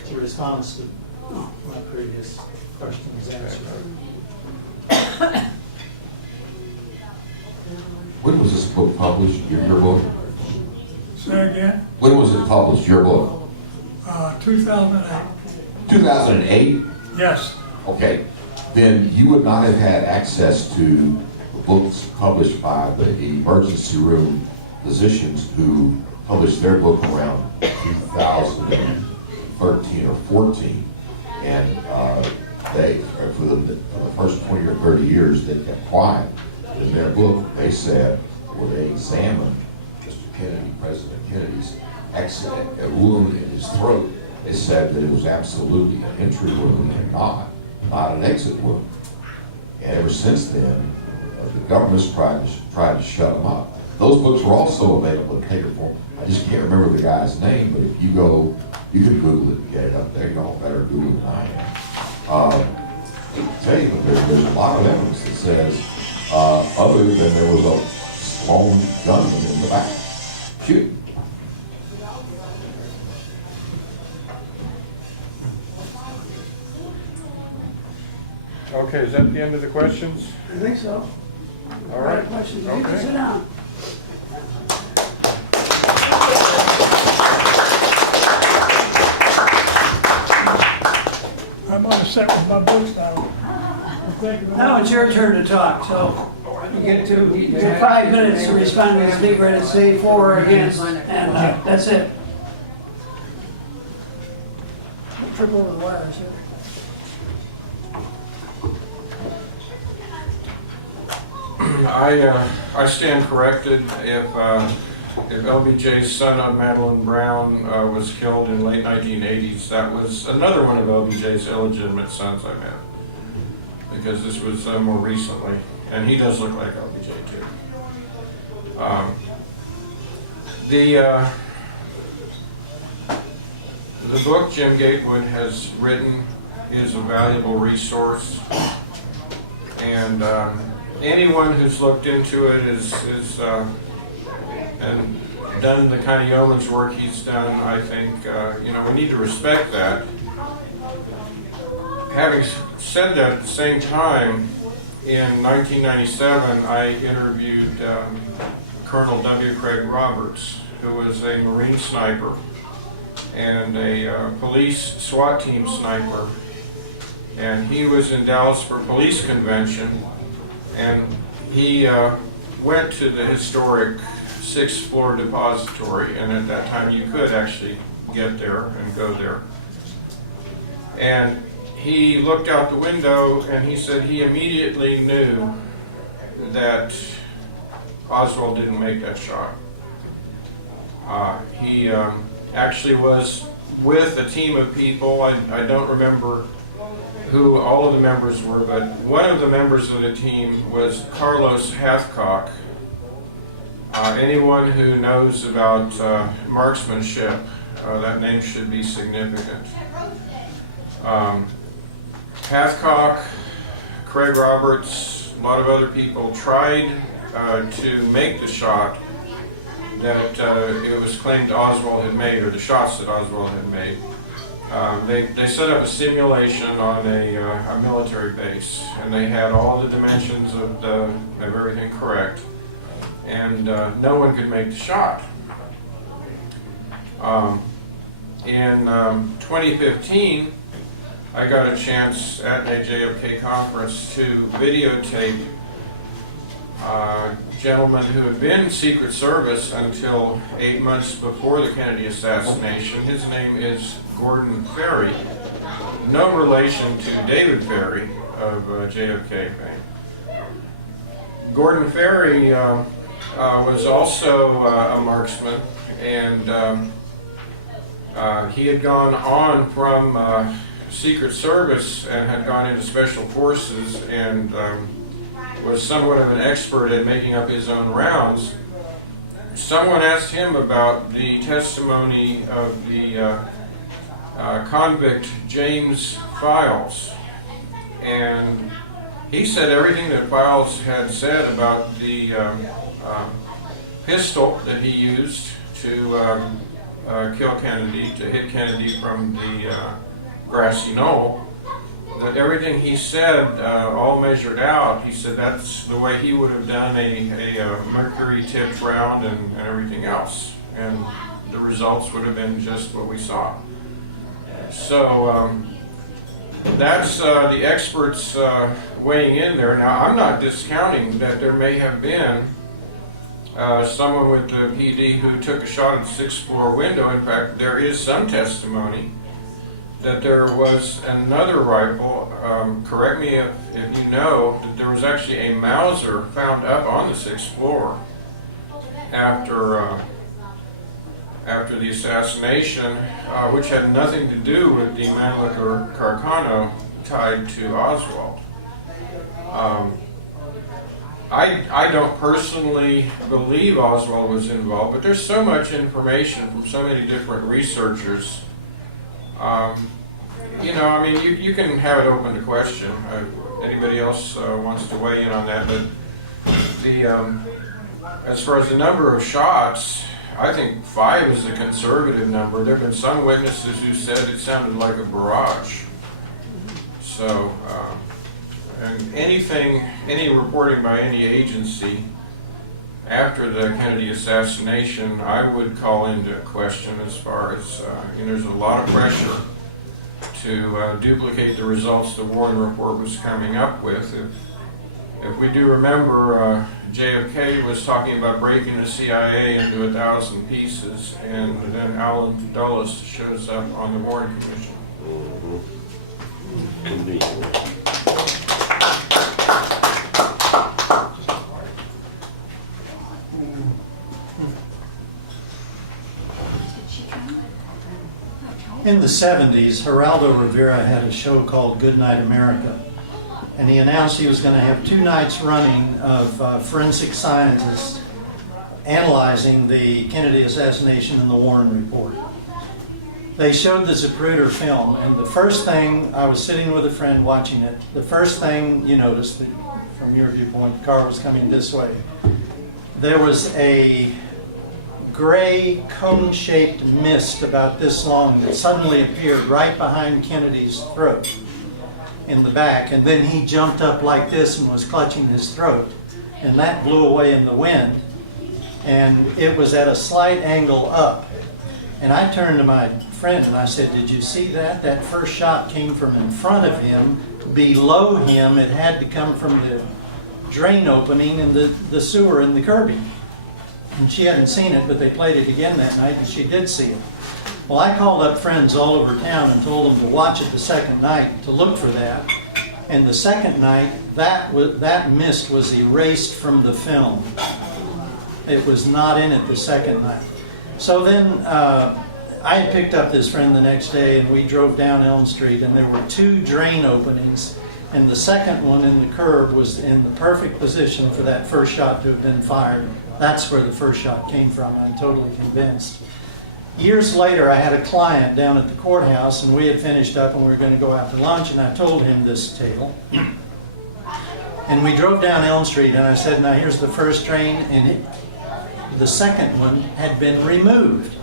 It's a response to my previous question's answer. When was this book published, your book? Say again? When was it published, your book? 2008. 2008? Yes. Okay. Then you would not have had access to the books published by the emergency room physicians who published their book around 2013 or 14. And they, for the first 20 or 30 years, they kept quiet. In their book, they said, well, they examined Mr. Kennedy, President Kennedy's accident, a wound in his throat. They said that it was absolutely an entry wound and not an exit wound. And ever since then, the government's tried to shut them up. Those books were also available in paper form. I just can't remember the guy's name, but if you go, you can Google it and get it up there. You're all better Google than I am. I tell you, there's a lot of evidence that says, other than there was a lone gunman in the back shooting. Okay, is that the end of the questions? I think so. All right. Questions? You can Okay. sit down. I'm on a set with my books now. Now it's your turn to talk, so you get 5 minutes to respond to the speaker and say for or against, and that's it. Trip over the wires here. I stand corrected. If LBJ's son of Madeline Brown was killed in late 1980s, that was another one of LBJ's illegitimate sons I met. Because this was more recently, and he does look like LBJ too. The book Jim Gatewood has written is a valuable resource, and anyone who's looked into it and done the kind of yeoman's work he's done, I think we need to respect that. Having said that, at the same time, in 1997, I interviewed Colonel W. Craig Roberts, who was a Marine sniper and a police SWAT team sniper. And he was in Dallas for police convention, and he went to the historic 6th floor depository, and at that time you could actually get there and go there. And he looked out the window and he said he immediately knew that Oswald didn't make that shot. He actually was with a team of people. I don't remember who all of the members were, but one of the members of the team was Carlos Hathcock. Anyone who knows about marksmanship, that name should be significant. Hathcock, Craig Roberts, a lot of other people tried to make the shot that it was claimed Oswald had made, or the shots that Oswald had made. They set up a simulation on a military base, and they had all the dimensions of everything correct, and no one could make the shot. In 2015, I got a chance at a JFK conference to videotape a gentleman who had been Secret Service until 8 months before the Kennedy assassination. His name is Gordon Ferry, no relation to David Ferry of JFK fame. Gordon Ferry was also a marksman, and he had gone on from Secret Service and had gone into Special Forces and was somewhat of an expert at making up his own rounds. Someone asked him about the testimony of the convict James Files, and he said everything that Files had said about the pistol that he used to kill Kennedy, to hit Kennedy from the grassy knoll, that everything he said all measured out. He said that's the way he would have done a mercury-tipped round and everything else, and the results would have been just what we saw. So that's the experts weighing in there. Now, I'm not discounting that there may have been someone with the PD who took a shot at the 6th floor window. In fact, there is some testimony that there was another rifle, correct me if you know, that there was actually a Mauser found up on the 6th floor after the assassination, which had nothing to do with the Mannlicher Carcano tied to Oswald. I don't personally believe Oswald was involved, but there's so much information from so many different researchers. You know, I mean, you can have it open to question. Anybody else wants to weigh in on that? But as far as the number of shots, I think 5 is a conservative number. There have been some witnesses who said it sounded like a barrage. So, and any reporting by any agency after the Kennedy assassination, I would call into question as far as, there's a lot of pressure to duplicate the results the Warren Report was coming up with. If we do remember, JFK was talking about breaking the CIA into 1,000 pieces, and then Alan Dulles shows up on the Warren Commission. Indeed. In the 70s, Geraldo Rivera had a show called Good Night America, and he announced he was going to have 2 nights running of forensic scientists analyzing the Kennedy assassination and the Warren Report. They showed the Zapruder film, and the first thing, I was sitting with a friend watching it, the first thing you noticed, from your viewpoint, the car was coming this way, there was a gray cone-shaped mist about this long that suddenly appeared right behind Kennedy's throat in the back, and then he jumped up like this and was clutching his throat, and that blew away in the wind, and it was at a slight angle up. And I turned to my friend and I said, "Did you see that? That first shot came from in front of him. Below him, it had to come from drain opening in the sewer in the curbing. And she hadn't seen it, but they played it again that night, and she did see it. Well, I called up friends all over town and told them to watch it the second night to look for that. And the second night, that mist was erased from the film. It was not in it the second night. So then I had picked up this friend the next day, and we drove down Elm Street, and there were 2 drain openings, and the second one in the curb was in the perfect position for that first shot to have been fired. That's where the first shot came from, I'm totally convinced. Years later, I had a client down at the courthouse, and we had finished up and we were going to go out to lunch, and I told him this tale. And we drove down Elm Street, and I said, now here's the first drain, and the second one had been removed.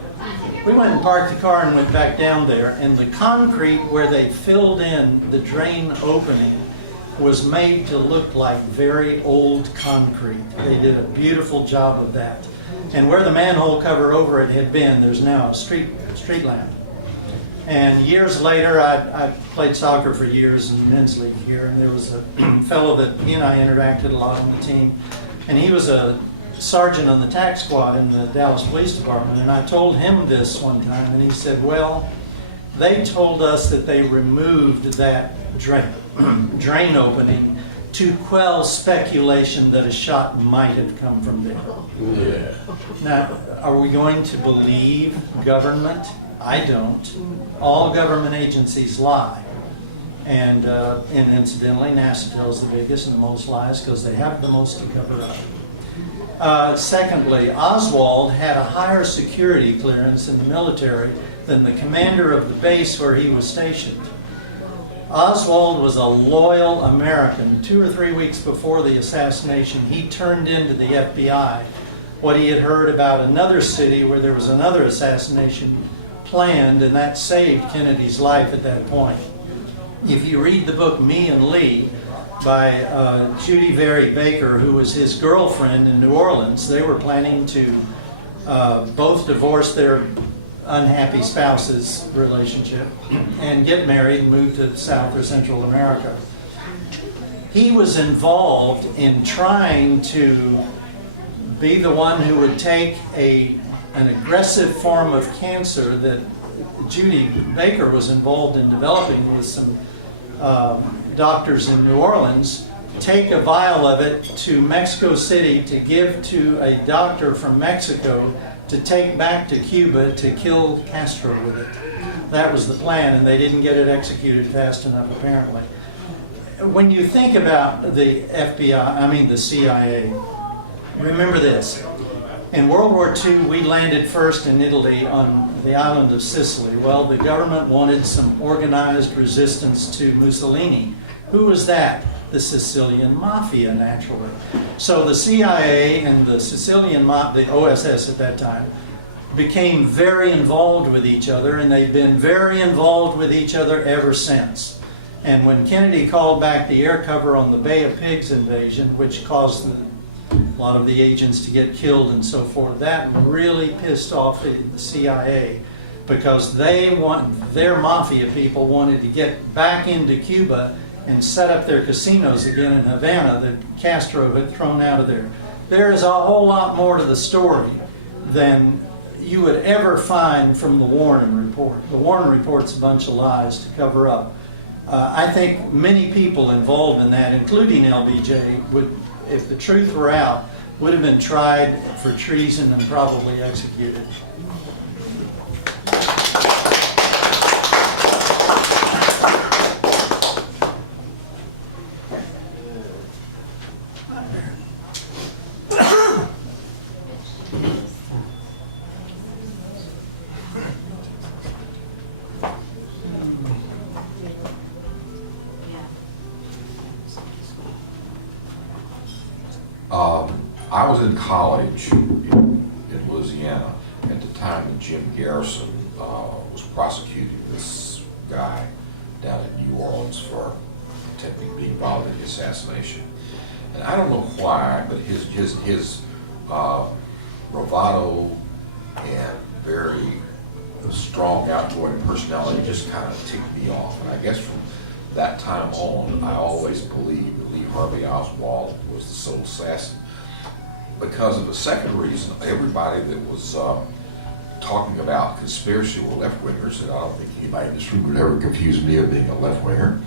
We went and parked the car and went back down there, and the concrete where they filled in the drain opening was made to look like very old concrete. They did a beautiful job of that. And where the manhole cover over it had been, there's now a street lamp. And years later, I played soccer for years in men's league here, and there was a fellow that he and I interacted a lot on the team, and he was a sergeant on the tax squad in the Dallas Police Department, and I told him this one time, and he said, well, they told us that they removed that drain opening to quell speculation that a shot might have come from there. Yeah. Now, are we going to believe government? I don't. All government agencies lie. And incidentally, NASA tells the biggest and the most lies because they have the most to cover up. Secondly, Oswald had a higher security clearance in the military than the commander of the base where he was stationed. Oswald was a loyal American. 2 or 3 weeks before the assassination, he turned into the FBI what he had heard about another city where there was another assassination planned, and that saved Kennedy's life at that point. If you read the book Me and Lee by Judy Very Baker, who was his girlfriend in New Orleans, they were planning to both divorce their unhappy spouse's relationship and get married and move to South or Central America. He was involved in trying to be the one who would take an aggressive form of cancer that Judy Baker was involved in developing with some doctors in New Orleans, take a vial of it to Mexico City to give to a doctor from Mexico to take back to Cuba to kill Castro with it. That was the plan, and they didn't get it executed fast enough, apparently. When you think about the the CIA, remember this. In World War II, we landed first in Italy on the island of Sicily. Well, the government wanted some organized resistance to Mussolini. Who was that? The Sicilian Mafia, naturally. So the CIA and the Sicilian Mafia, the OSS at that time, became very involved with each other, and they've been very involved with each other ever since. And when Kennedy called back the air cover on the Bay of Pigs invasion, which caused a lot of the agents to get killed and so forth, that really pissed off the CIA, because their mafia people wanted to get back into Cuba and set up their casinos again in Havana that Castro had thrown out of there. There is a whole lot more to the story than you would ever find from the Warren Report. The Warren Report's a bunch of lies to cover up. I think many people involved in that, including LBJ, would, if the truth were out, would have been tried for treason and probably executed. I was in college in Louisiana at the time that Jim Garrison was prosecuting this guy down in New Orleans for attempting being involved in the assassination. And I don't know why, but his bravado and very strong, outgoing personality just kind of ticked me off. And I guess from that time on, I always believed that Lee Harvey Oswald was the sole assassin. Because of a second reason, everybody that was talking about conspiracy were left-wingers, and I don't think anybody in this room would ever confuse me of being a left-winger.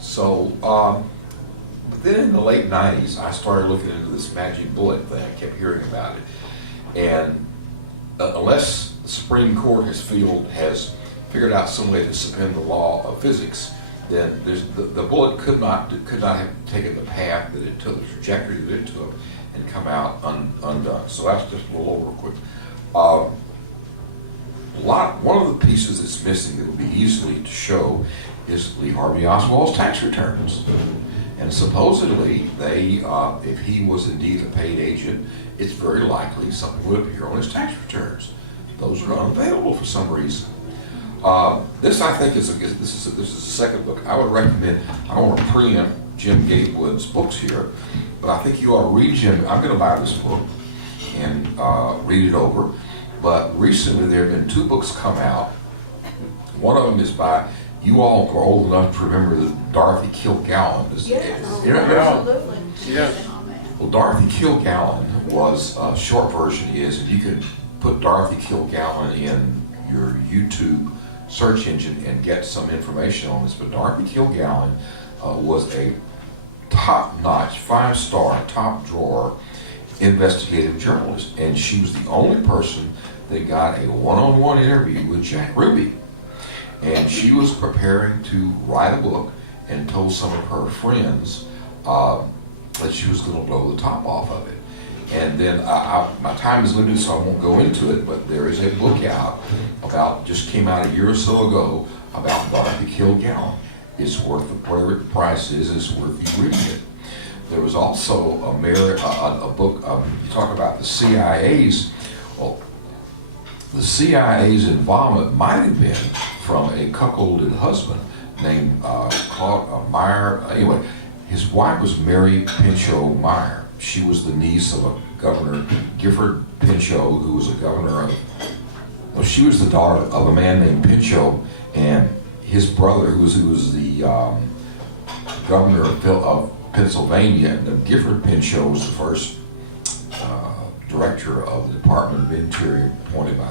So, but then in the late 90s, I started looking into this magic bullet thing. I kept hearing about it. And unless the Supreme Court has figured out some way to suspend the law of physics, then the bullet could not have taken the path that it took, the trajectory that it took, and come out undone. So that's just a little over quick. One of the pieces that's missing that would be easily to show is Lee Harvey Oswald's tax returns. And supposedly, if he was indeed a paid agent, it's very likely something would appear on his tax returns. Those are unavailable for some reason. This, I think, is a second book. I would recommend. I don't want to preempt Jim Gatewood's books here, but I think you ought to read Jim. I'm going to buy this book and read it over. But recently, there have been two books come out. One of them is by, you all are old enough to remember that Dorothy Kilgallen. Absolutely. Yeah. Well, Dorothy Kilgallen was, short version is, if you could put Dorothy Kilgallen in your YouTube search engine and get some information on this, but Dorothy Kilgallen was a top-notch, five-star, top-drawer investigative journalist, and she was the only person that got a one-on-one interview with Jack Ruby. And she was preparing to write a book and told some of her friends that she was going to blow the top off of it. And then my time is limited, so I won't go into it, but there is a book out just came out a year or so ago about Dorothy Kilgallen. It's worth, whatever the price is, it's worth you reading it. There was also a book, you talk about the CIA's, well, the CIA's involvement might have been from a cuckolded husband named Claude Meyer. Anyway, his wife was Mary Pinchot Meyer. She was the niece of a governor, Gifford Pinchot, who was a governor of, well, she was the daughter of a man named Pinchot, and his brother, who was the governor of Pennsylvania, and Gifford Pinchot was the first director of the Department of Interior appointed by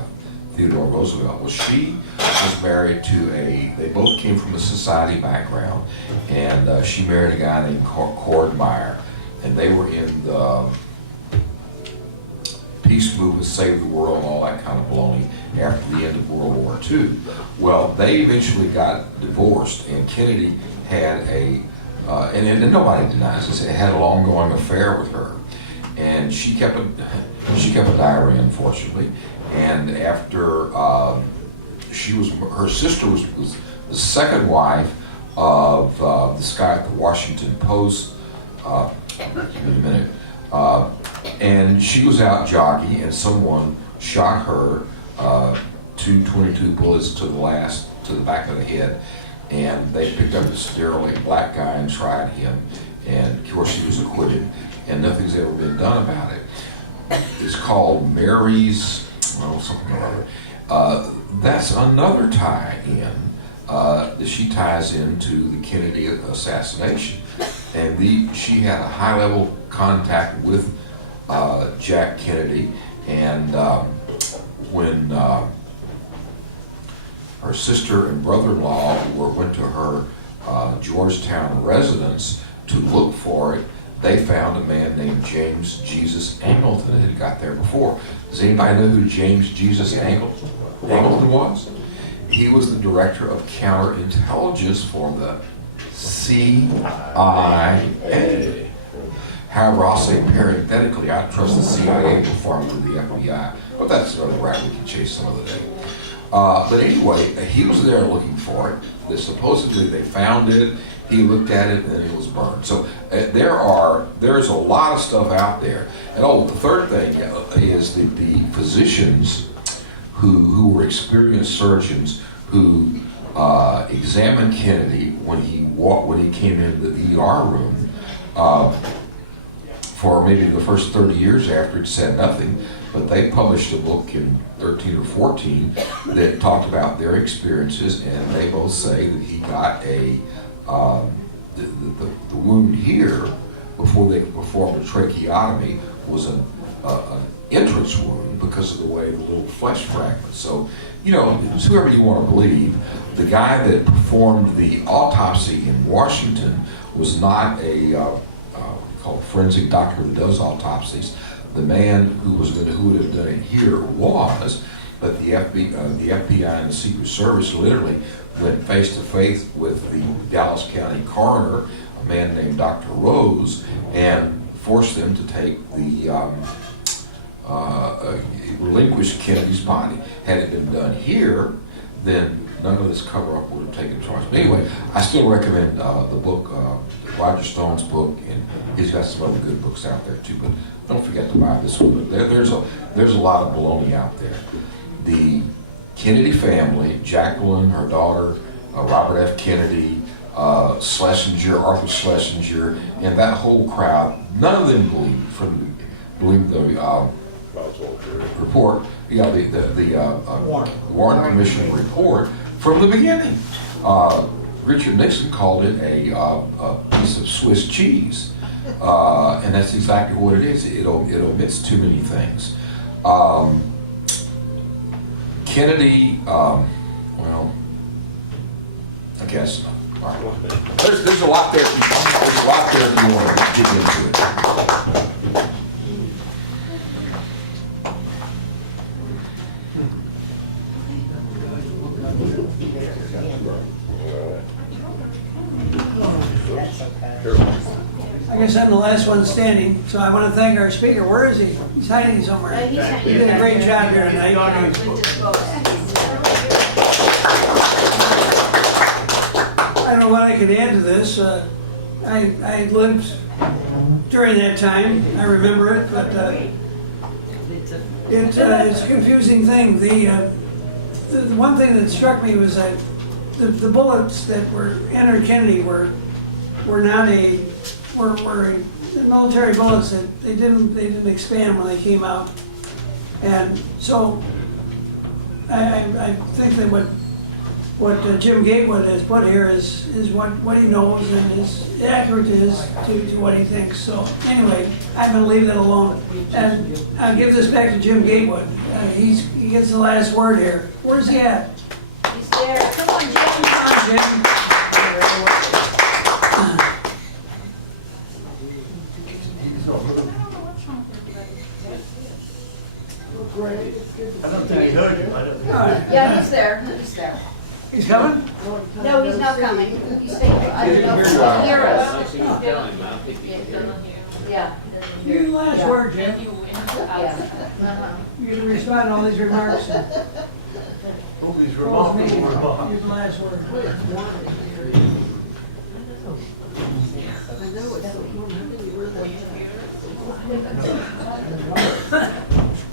Theodore Roosevelt. Well, she was married to they both came from a society background, and she married a guy named Cord Meyer, and they were in the peace movement, save the world, and all that kind of baloney after the end of World War II. Well, they eventually got divorced, and Kennedy had and nobody denies this, had a long-going affair with her. And she kept a diary, unfortunately. And after her sister was the second wife of this guy at the Washington Post. Give me a minute. And she was out jogging, and someone shot her 222 bullets to the back of the head. And they picked up this derelict black guy and tried him. And of course, he was acquitted, and nothing's ever been done about it. It's called Mary's, well, something or other. That's another tie-in that she ties into the Kennedy assassination. And she had a high-level contact with Jack Kennedy, and when her sister and brother-in-law went to her Georgetown residence to look for it, they found a man named James Jesus Angleton that had got there before. Does anybody know who James Jesus Angleton was? He was the director of counterintelligence for the CIA. However, I'll say parenthetically, I trust the CIA before I move the FBI, but that's another rabbit we can chase some other day. But anyway, he was there looking for it. Supposedly they found it. He looked at it, and then it was burned. So there's a lot of stuff out there. And the third thing is that the physicians who were experienced surgeons who examined Kennedy when he came into the ER room for maybe the first 30 years after, it said nothing. But they published a book in 13 or 14 that talked about their experiences, and they both say that he got a The wound here, before they performed a tracheotomy, was an entrance wound because of the way the little flesh fragments. So, you know, it's whoever you want to believe. The guy that performed the autopsy in Washington was not a called forensic doctor who does autopsies. The man who would have done it here was, but the FBI and the Secret Service literally went face to face with the Dallas County coroner, a man named Dr. Rose, and forced them to take the relinquish Kennedy's body. Had it been done here, then none of this cover-up would have taken place. But anyway, I still recommend the book, Roger Stone's book, and he's got some other good books out there too. But don't forget to buy this one. But there's a lot of baloney out there. The Kennedy family, Jacqueline, her daughter, Robert F. Kennedy, Schlesinger, Arthur Schlesinger, and that whole crowd, none of them believed the report, the Warren Commission report from the beginning. Richard Nixon called it a piece of Swiss cheese, and that's exactly what it is. It omits too many things. Kennedy, well, I guess. All right. There's a lot there. There's a lot there if you want to get into it. I guess I'm the last one standing, so I want to thank our speaker. Where is he? He's hiding somewhere. You did a great job here tonight. I don't know what I could add to this. I lived during that time. I remember it, but it's a confusing thing. The one thing that struck me was that the bullets that were entered Kennedy were military bullets that they didn't expand when they came out, and so I think that what Jim Gatewood has put here is what he knows and is accurate is to what he thinks. So anyway, I'm going to leave that alone, and I'll give this back to Jim Gatewood. He gets the last word here. Where's he at? He's there. Come on, Jim. Come on, Jim. I don't think he heard you. Yeah, he's there. He's there. He's coming? No, he's not coming. He's staying. I don't know if he can hear us. Yeah. Your last word, Jim. Yeah. You're going to respond to all these remarks. All these remarkable remarks. Your last word.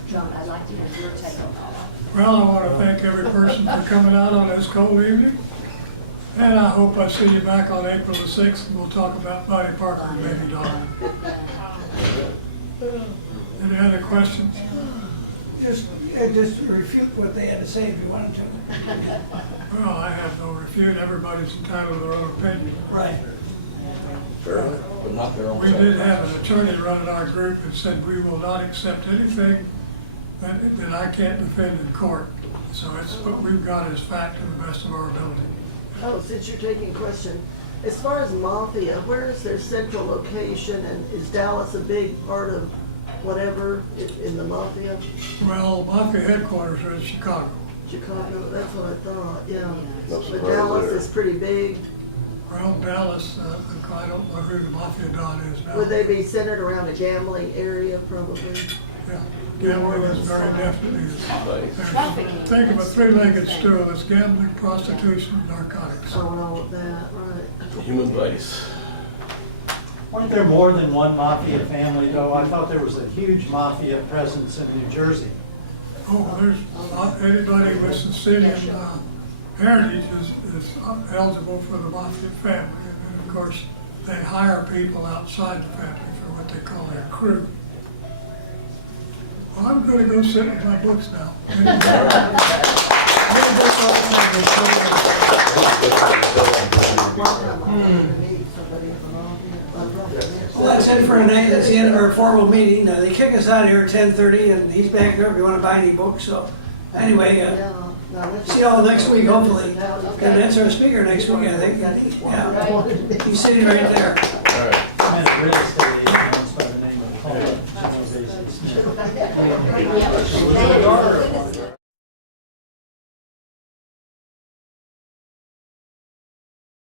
John, I'd like to hear your take on all that. Well, I want to thank every person for coming out on this cold evening. And I hope I see you back on April the 6th, and we'll talk about Buddy Parker and Baby Dawn. Any other questions? Just refute what they had to say if you wanted to. Well, I have no refute. Everybody's entitled to their own opinion. Right. But not their own. We did have an attorney running our group that said we will not accept anything that I can't defend in court. So it's what we've got is fact to the best of our ability. Oh, since you're taking question, as far as Mafia, where is their central location, and is Dallas a big part of whatever in the Mafia? Well, Mafia headquarters are in Chicago. Chicago, that's what I thought, yeah. But Dallas is pretty big. Well, Dallas, I don't know who the Mafia Don is now. Would they be centered around a gambling area, probably? Yeah, gambling is very definitely is. Think of a three-legged stool, it's gambling, prostitution, narcotics. Oh, and all of that, right. Human vice. Weren't there more than one mafia family, though? I thought there was a huge mafia presence in New Jersey. Oh, there's anybody with Sicilian heritage is eligible for the Mafia family. And of course, they hire people outside the family for what they call their crew. Well, I'm going to go sit with my books now. somebody in the mafia. Well, that's it for tonight, that's the end of our formal meeting. They kick us out of here at 10:30, and he's back here if you wanna buy any books, so, anyway, see y'all next week, hopefully. And that's our speaker next week, I think. Yeah, he's sitting right there. All right. I'm in a real estate agent owns by the name of Paul. She knows Smith.